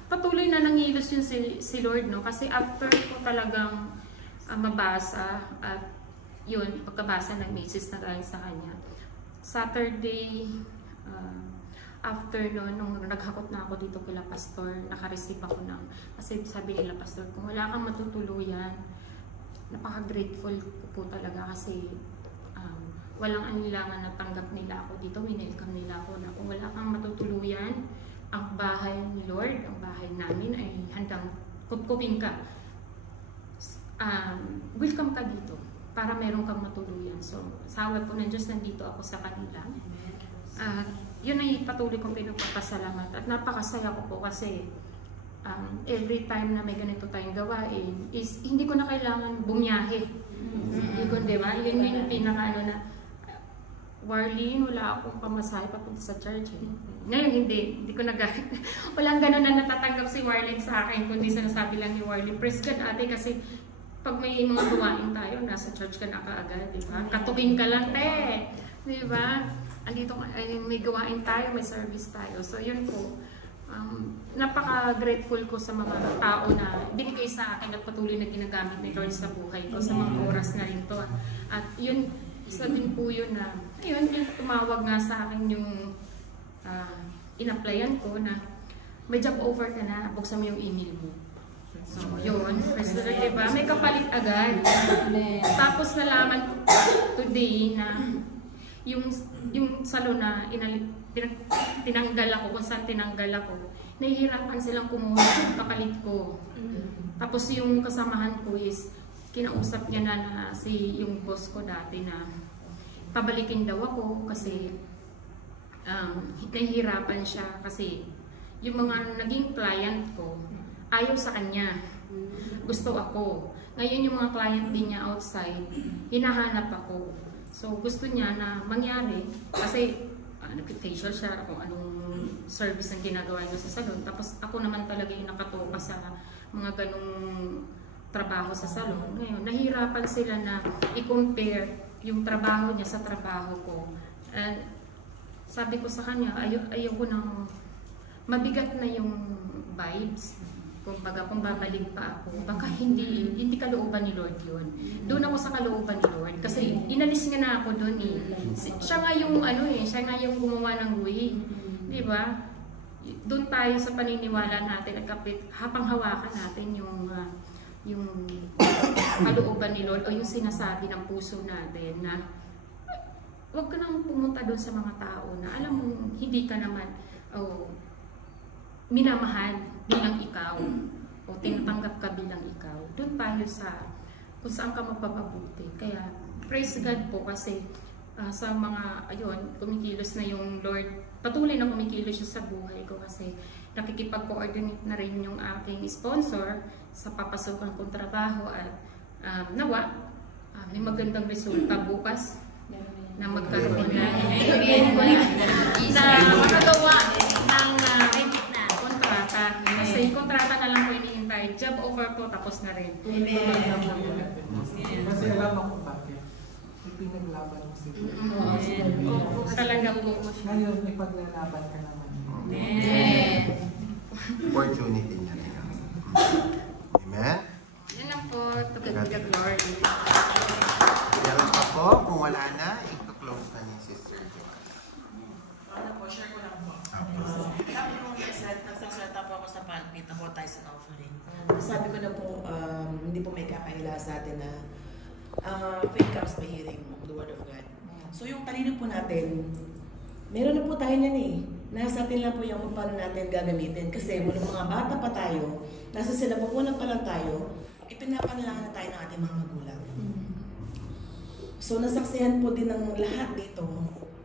patuloy na nangilos yun si Lord, no? Kasi after ko talagang mabasa at yun, pagkabasa ng message na galing sa kanya, Saturday after nung naghakot na ako dito kila pastor, naka-receive ako kasi sabi nila, pastor, kung wala kang matutuluyan, napaka-grateful ko po talaga kasi walang anilangan na tanggap nila ako dito, winelcome nila ako na kung wala kang matutuluyan, ang bahay ni Lord, ang bahay namin ay handang kupkupin ka. Welcome ka dito para meron kang matuluyan. So, sa awa po ng Diyos, nandito ako sa kanila. Yun ay patuloy kong pinagpapasalamat at napakasaya ko po kasi every time na may ganito tayong gawain is hindi ko na kailangan bumiyahe. Hindi ko, di ba? Yun yung pinaka na Warlene, wala akong pamasahe papunta sa church. Ngayon hindi ko nagalit. Walang ganun na natatanggap si Warlene sa akin, kundi sinasabi lang ni Warlene, praise God ate, kasi pag may mga gawain tayo, nasa church ka na kaagad, di ba? Katubing ka lang, te. Di ba? Andito, may gawain tayo, may service tayo. So, yun po. Napaka-grateful ko sa mga tao na binigay sa akin at patuloy na ginagamit ni Lord sa buhay ko sa mga oras na rin to. At yun, isa din po yun na, ayun, yung tumawag nga sa akin yung in-applyan ko na may job offer ka na, buksan mo yung email mo. So, yun. First of all, diba? May kapalit agad. Tapos nalaman ko today na yung salon na tinanggal ako, kung saan tinanggal ako, nahihirapan silang kumuha ng kapalit ko. Tapos yung kasamahan ko is, kinausap niya na yung boss ko dati na pabalikin daw ako kasi nahihirapan siya kasi yung mga naging client ko, ayaw sa kanya. Gusto ako. Ngayon yung mga client din niya outside, hinahanap ako. So gusto niya na mangyari kasi nag-facial siya kung anong service ang ginagawa niya sa salon. Tapos ako naman talaga yung nakatoka sa mga ganong trabaho sa salon. Ngayon, nahirapan sila na i-compare yung trabaho niya sa trabaho ko. And sabi ko sa kanya, ayaw ko nang mabigat na yung vibes. Kumbaga, kung babalik pa ako, baka hindi kalooban ni Lord yun. Doon ako sa kalooban ni Lord. Kasi inalis nga na ako doon eh. Siya nga yung siya nga yung gumawa ng way. Di ba? Doon tayo sa paniniwala natin at habang hawakan natin yung kalooban ni Lord o yung sinasabi ng puso natin na huwag ka nang pumunta doon sa mga tao na alam mo hindi ka naman minamahal bilang ikaw o tinatanggap ka bilang ikaw. Doon tayo sa kung saan ka magpapabuti. Kaya praise God po kasi sa mga kumikilos na yung Lord, patuloy na kumikilos siya sa buhay ko kasi nakikipag-coordinate na rin yung aking sponsor sa papasukan kong trabaho at nawa may magandang resulta bukas na magkaroon na makagawa ng kontrata. Kasi kontrata na lang po hinihintay. Job offer po tapos na rin. Kasi alam ako bakit. Pinaglaban mo sila. Talaga po. Ngayon, may paglalaban ka naman. Opportunity niya. Amen? Yan lang po. To God be the glory. Meron pa po. Kung wala na, i-close na ni Sister Joanna. Ano po, share ko lang po. Sabi ko nagsasalita po ako sa pulpit na po tayo sa offering. Sabi ko na po, hindi po may kakaila sa atin na faith comes by hearing the word of God. So yung talino po natin, meron na po tayo niyan eh. Nasa atin lang po yung kung paano natin gagamitin. Kasi mula mga bata pa tayo, nasa sinapupunan pa lang tayo, ipinapanalangin na tayo ng ating mga magulang. So nasaksihan po din ng lahat dito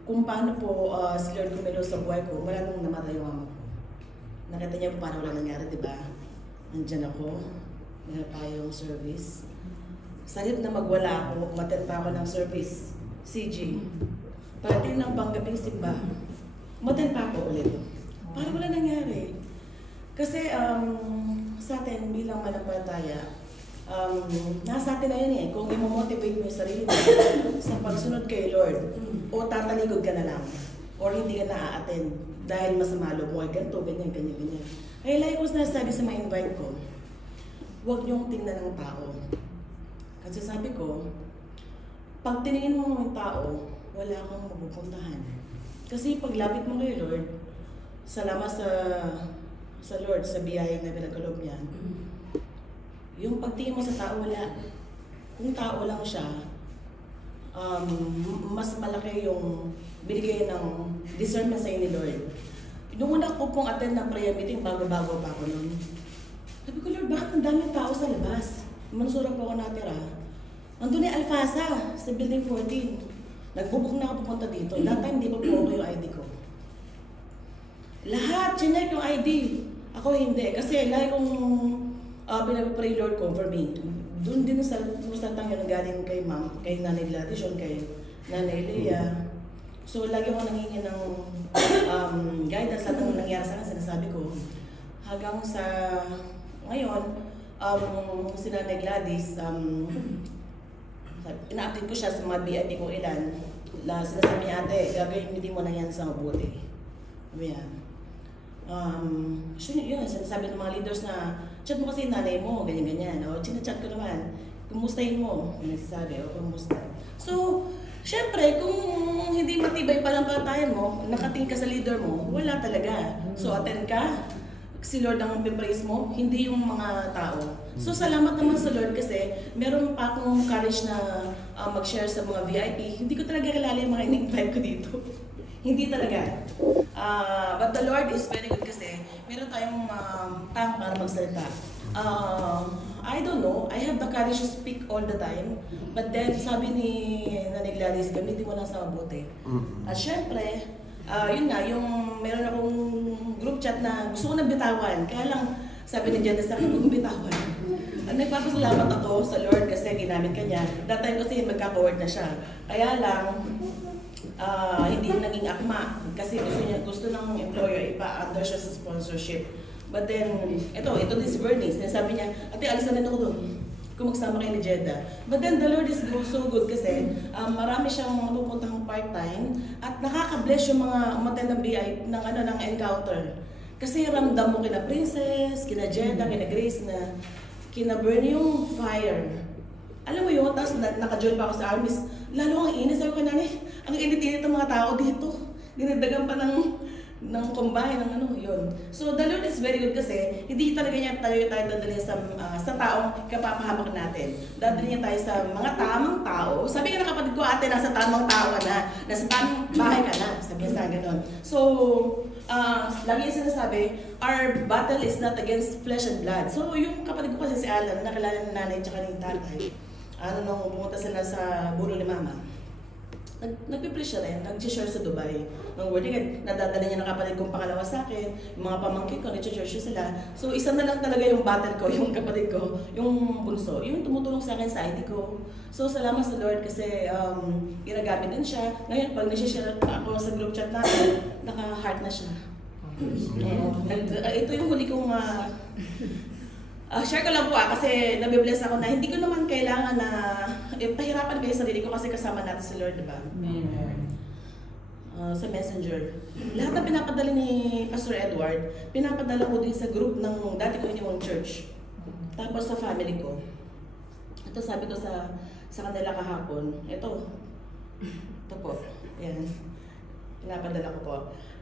kung paano po si Lord kumelo sa buhay ko mula nung namatay yung mama ko. Nakita niyo paano wala nangyari, di ba? Nandyan ako, meron pa yung service. Sa halip na magwala ako, umattend pa ako ng service, CG. Pagdating ng panggabing simba, umattend pa ako ulit. Para wala nangyari. Kasi sa atin bilang manampalataya, nasa atin na yun eh, kung i-motivate mo yung sarili mo sa pagsunod kay Lord, o tatalikod ka na lang, or hindi ka na-a-attend dahil masama loob mo, ay ganito, ganyan. Kaya lagi ko sinasabi sa mga invite ko, huwag niyong tingnan ng tao. Kasi sabi ko, pag tiningin mo ng tao, wala kang mapupuntahan. Kasi paglapit mo kay Lord, salamat sa Lord, sa biyaya na pinagkaloob niya. Yung pagtingin mo sa tao, wala. Kung tao lang siya, mas malaki yung binigay ng discernment sa ni Lord. Nung una ko pong attend ng prayer meeting, bago-bago pa ako nun. Sabi ko, Lord, bakit ang daming tao sa labas? Mansura po ako natira. Nandun ni Alfasa sa building 14. Nagbubuk na ako pupunta dito. That time, di pa po okay yung ID ko. Lahat, chinek yung ID. Ako hindi. Kasi lagi kong pinag-pray, Lord, cover me. Doon din sa saltang yun galing kay Ma'am, kay Nanay Gladys, kay Nanay Leia. So, lagi ako nangingi ng guidance sa itong nangyari sa akin, sinasabi ko. Hanggang sa ngayon, si Nanay Gladys, ina-update ko siya sa mga VIP ko ilan. Sinasabi niya, ate, gagawin meeting mo na yan sa mabuti. Sabi yan. Yun, sinasabi ng mga leaders na, chat mo kasi nanay mo, ganyan-ganyan. O, chinachat ko naman, kumustahin mo. Yung nagsasabi, o, kumusta. So, syempre, kung hindi matibay palampatayan mo, nakatingin ka sa leader mo, wala talaga. So, attend ka. Si Lord ang pipraise mo, hindi yung mga tao. So, salamat naman sa Lord kasi meron pa akong courage na mag-share sa mga VIP. Hindi ko talaga kilala yung mga in-invite ko dito. Hindi talaga. But the Lord is very good kasi meron tayong time para magsalita. I don't know, I have the courage to speak all the time. But then, sabi ni Nanay Gladys, gamitin mo lang sa mabuti. At syempre, yun nga, yung meron akong group chat na gusto ko na bitawan. Kaya lang, sabi ni Jenna sa akin, huwag bitawan. Nagpapasalamat ako sa Lord kasi ginamit ka niya. That time kasi magka-forward na siya. Kaya lang, hindi naging akma. Kasi gusto ng employer ipa-under siya sa sponsorship. But then, ito this Bernice, sabi niya, ate, alis na rin ako doon. Kung magsama kayo ni Jeddah. But then the Lord is so good kasi marami siyang mapupuntang part-time at nakaka-bless yung mga umattend ng BI ng encounter. Kasi ramdam mo kina Princess, kina Jeddah, kina Grace, kina Bernie yung fire. Alam mo yun, tapos naka-join pa ako sa armies, lalo ang init. Sabi ko, nanay, ang init-init ng mga tao dito. Dinadagan pa ng combine, yun. So, the Lord is very good kasi hindi talaga niya tayo dadalhin sa taong kapapahamak natin. Dadalhin niya tayo sa mga tamang tao. Sabi nga ng kapatid ko, ate, nasa tamang tao ka na. Nasa tamang bahay ka na. Sabi niya sa gano'n. So, lagi yung sinasabi, our battle is not against flesh and blood. So, yung kapatid ko kasi si Alan, nakilala ng nanay at ng tatay. Nung pumunta sila sa bulo ni Mama. Nagpipreach siya rin, nag-share sa Dubai. Nung wording, nadadala niya ng kapatid kong pangalawa sa akin, yung mga pamangkin ko, nag-church sila. So, isa na lang talaga yung battle ko, yung kapatid ko, yung bunso, yung tumutulong sa akin sa ID ko. So, salamat sa Lord kasi ginagamit din siya. Ngayon, pag nag-share ako sa group chat natin, naka-heart na siya. Ito yung huli kong share ko lang po kasi nabibless ako na hindi ko naman kailangan na pahirapan kayo sa sarili ko kasi kasama natin si Lord, diba? Sa Messenger. Lahat na pinapadala ni Pastor Edward, pinapadala ko din sa group ng dati ko iniwang church. Tapos sa family ko. Ito sabi ko sa kanila kahapon, ito po, yan. Pinapadala ko po.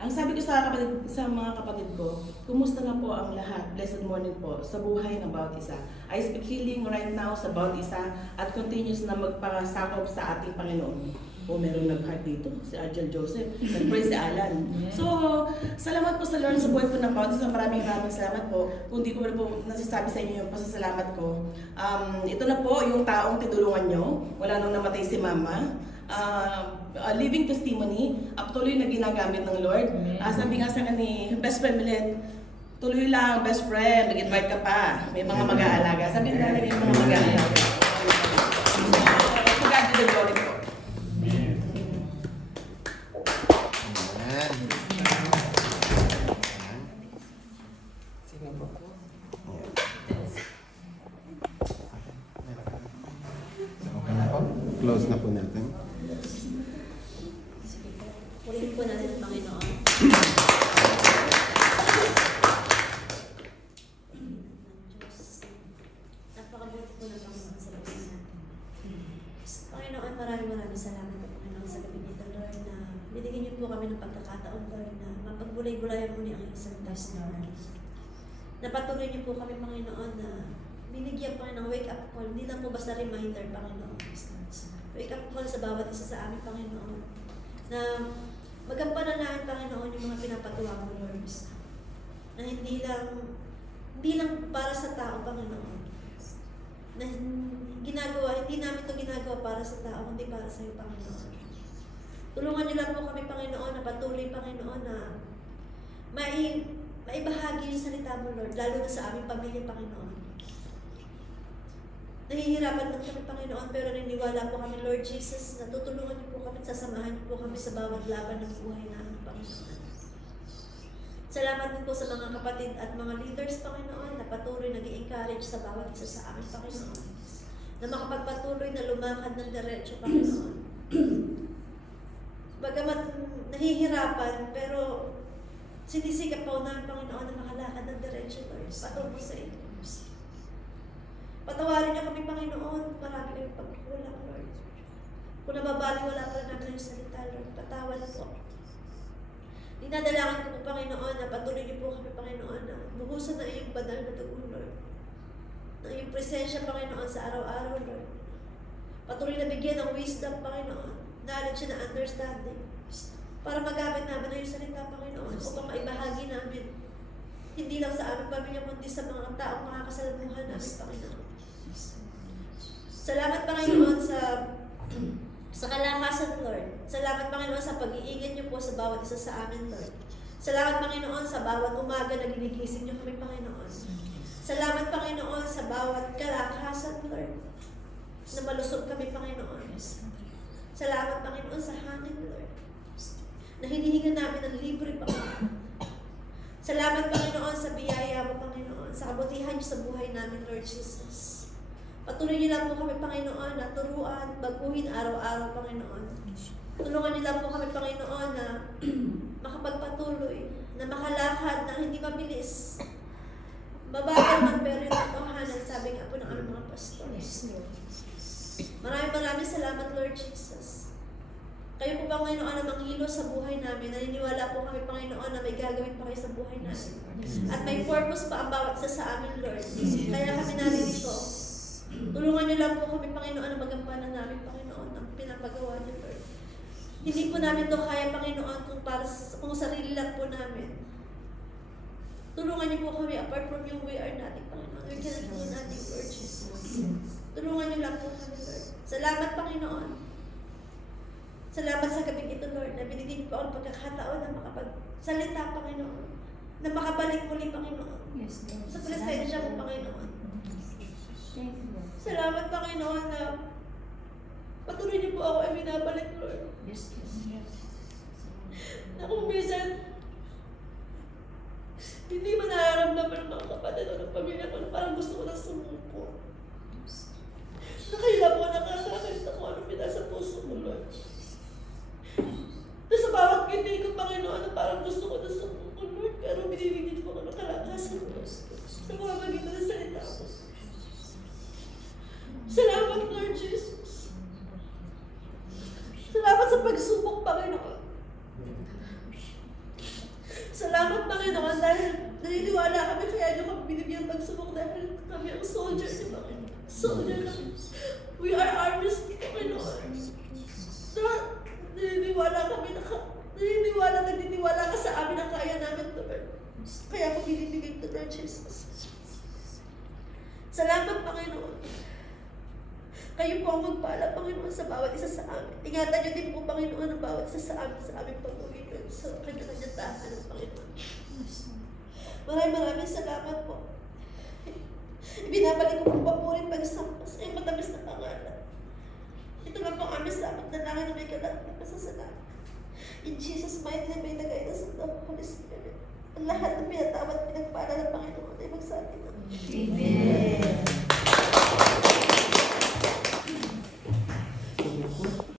Ang sabi ko sa mga kapatid ko, kumusta na po ang lahat? Blessed morning po sa buhay ng bawat isa. I speak healing right now sa bawat isa at continuous na magpasakop sa ating Panginoon. O meron nag-heart dito, si Argel Joseph, nag-pray si Alan. So, salamat po sa Lord sa buhay po ng bawat isa. Maraming salamat po. Kung di ko na po nasasabi sa inyo yung pasasalamat ko. Ito na po yung taong tinulungan nyo. Wala nung namatay si Mama. Living testimony, patuloy na ginagamit ng Lord. Sabi nga sa akin ni Best Friend Milet, Tuloy lang, best friend. Nag-invite ka pa. May mga mag-aalaga. Sabi nila may mga mag-aalaga. Maganda the glory po. Sino po? Okay na po? Close na po natin. Purihin po natin ang Panginoon. Napakabuti po ng Panginoon sa buhay natin. Panginoon, maraming salamat po, Panginoon, sa gabi nito, Lord, na binigyan niyo po kami ng pagkakataon, Lord, na mapagbulay-bulayan muli ang isang taas, Lord. Napatuloy niyo po kami, Panginoon, na binigyan po ng wake-up call. Hindi lang po basta reminder, Panginoon. Wake-up call sa bawat isa sa amin, Panginoon. Na magampanan, Panginoon, yung mga pinapatuwa mo, Lord. Na hindi lang para sa tao, Panginoon. Na ginagawa, hindi namin ito ginagawa para sa tao, kundi para sa iyo, Panginoon. Tulungan niyo lang po kami, Panginoon, na patuloy, Panginoon, na maibahagi yung salita mo, Lord, lalo na sa aming pamilya, Panginoon. Nahihirapan lang kami, Panginoon, pero niniwala po kami, Lord Jesus, na tutulungan niyo po kami, sasamahan niyo po kami sa bawat laban ng buhay namin, Panginoon. Salamat din po sa mga kapatid at mga leaders, Panginoon, na patuloy nag-i-encourage sa bawat isa sa amin, Panginoon. Na makapagpatuloy na lumakad ng diretso, Panginoon. Bagamat nahihirapan, pero sinisikap po namin, Panginoon, na makalakad ng diretso, Lord. Patungo sa iyo. Patawarin niyo kami, Panginoon. Marami kami pagkukulang, Lord. Kung nababaliwala pa namin yung salita, Lord, patawad po. Dinadalangin ko po, Panginoon, na patuloy niyo po kami, Panginoon, na buhusan na iyong banal na dugo, Lord. Na iyong presensya, Panginoon, sa araw-araw, Lord. Patuloy na bigyan ng wisdom, Panginoon. Knowledge na understanding. Para magamit namin na yung salita, Panginoon, upang maibahagi namin. Hindi lang sa aming pamilya, kundi sa mga taong makakasalamuhan namin, Panginoon. Salamat, Panginoon, sa kalakasan, Lord. Salamat, Panginoon, sa pag-iingat niyo po sa bawat isa sa amin, Lord. Salamat, Panginoon, sa bawat umaga na ginigising niyo kami, Panginoon. Salamat, Panginoon, sa bawat kalakasan, Lord, na malusog kami, Panginoon. Salamat, Panginoon, sa hangin, Lord, na hinihinga namin ng libre, Panginoon. Salamat, Panginoon, sa biyaya mo, Panginoon, sa kabutihan niyo sa buhay namin, Lord Jesus. Patuloy niyo lang po kami, Panginoon, na turuan, baguhin araw-araw, Panginoon. Tulungan niyo lang po kami, Panginoon, na makapagpatuloy, na makalakad, na hindi mabilis. Mabagal man, pero yung katotohanan, sabi nga po ng aming mga pastores. Maraming salamat, Lord Jesus. Kayo po, Panginoon, na manghilo sa buhay namin. Naniniwala po kami, Panginoon, na may gagawin pa kayo sa buhay namin. At may purpose pa ang bawat isa sa amin, Lord. Kaya kami naririto. Tulungan niyo lang po kami, Panginoon, na magampanan namin, Panginoon, ang pinapagawa niyo, Lord. Hindi po namin ito kaya, Panginoon, kung sarili lang po namin. Tulungan niyo po kami, apart from you, we are nothing, Panginoon. We cannot do nothing, Lord Jesus. Tulungan niyo lang po kami, Lord. Salamat, Panginoon. Salamat sa gabing ito, Lord, na binigyan niyo po ang pagkakataon na makapagsalita, Panginoon. Na makabalik muli, Panginoon. Yes, Lord. Sa presensya mo, Panginoon. Thank you, Lord. Salamat, Panginoon, na patuloy niyo po ako ay binabalik, Lord. Yes, yes. Na kung minsan, hindi mo nararamdaman ng mga kapatid o ng pamilya ko na parang gusto ko na sumuko. Na kailan mo nakakakita ko ano pinasa puso mo, Lord. Na sa bawat ngiti ko, Panginoon, na parang gusto ko na sumuko, Lord, pero binibigyan mo ko ng kalakasan, Lord. Sa mga magitan na salita ko. Salamat, Lord Jesus. Salamat sa pagsubok, Panginoon. Salamat, Panginoon, dahil naniniwala kami kaya niyo kami binibigyan pagsubok dahil kami ang soldier niyo, Panginoon. Soldier namin. We are armies niyo, Panginoon. Naniniwala ka sa amin na kaya namin, Lord. Kaya ako binibigay ito, Lord Jesus. Salamat, Panginoon. Kayo po ang magpala, Panginoon, sa bawat isa sa amin. Ingatan niyo din po, Panginoon, ang bawat isa sa amin, sa aming pag-uwi sa kanya-kanya tahanan, Panginoon. Maraming salamat po. Ibinabalik ko pong papurin pagsama sa iyong matamis na pangalan. Ito lang po ang aming sapat na langit na may kalahat na pasasalamat. In Jesus' mighty name, may nagay na sa Holy Spirit. Ang lahat ng pinatawad at pinagpala ng Panginoon ay magsabi na. Amen.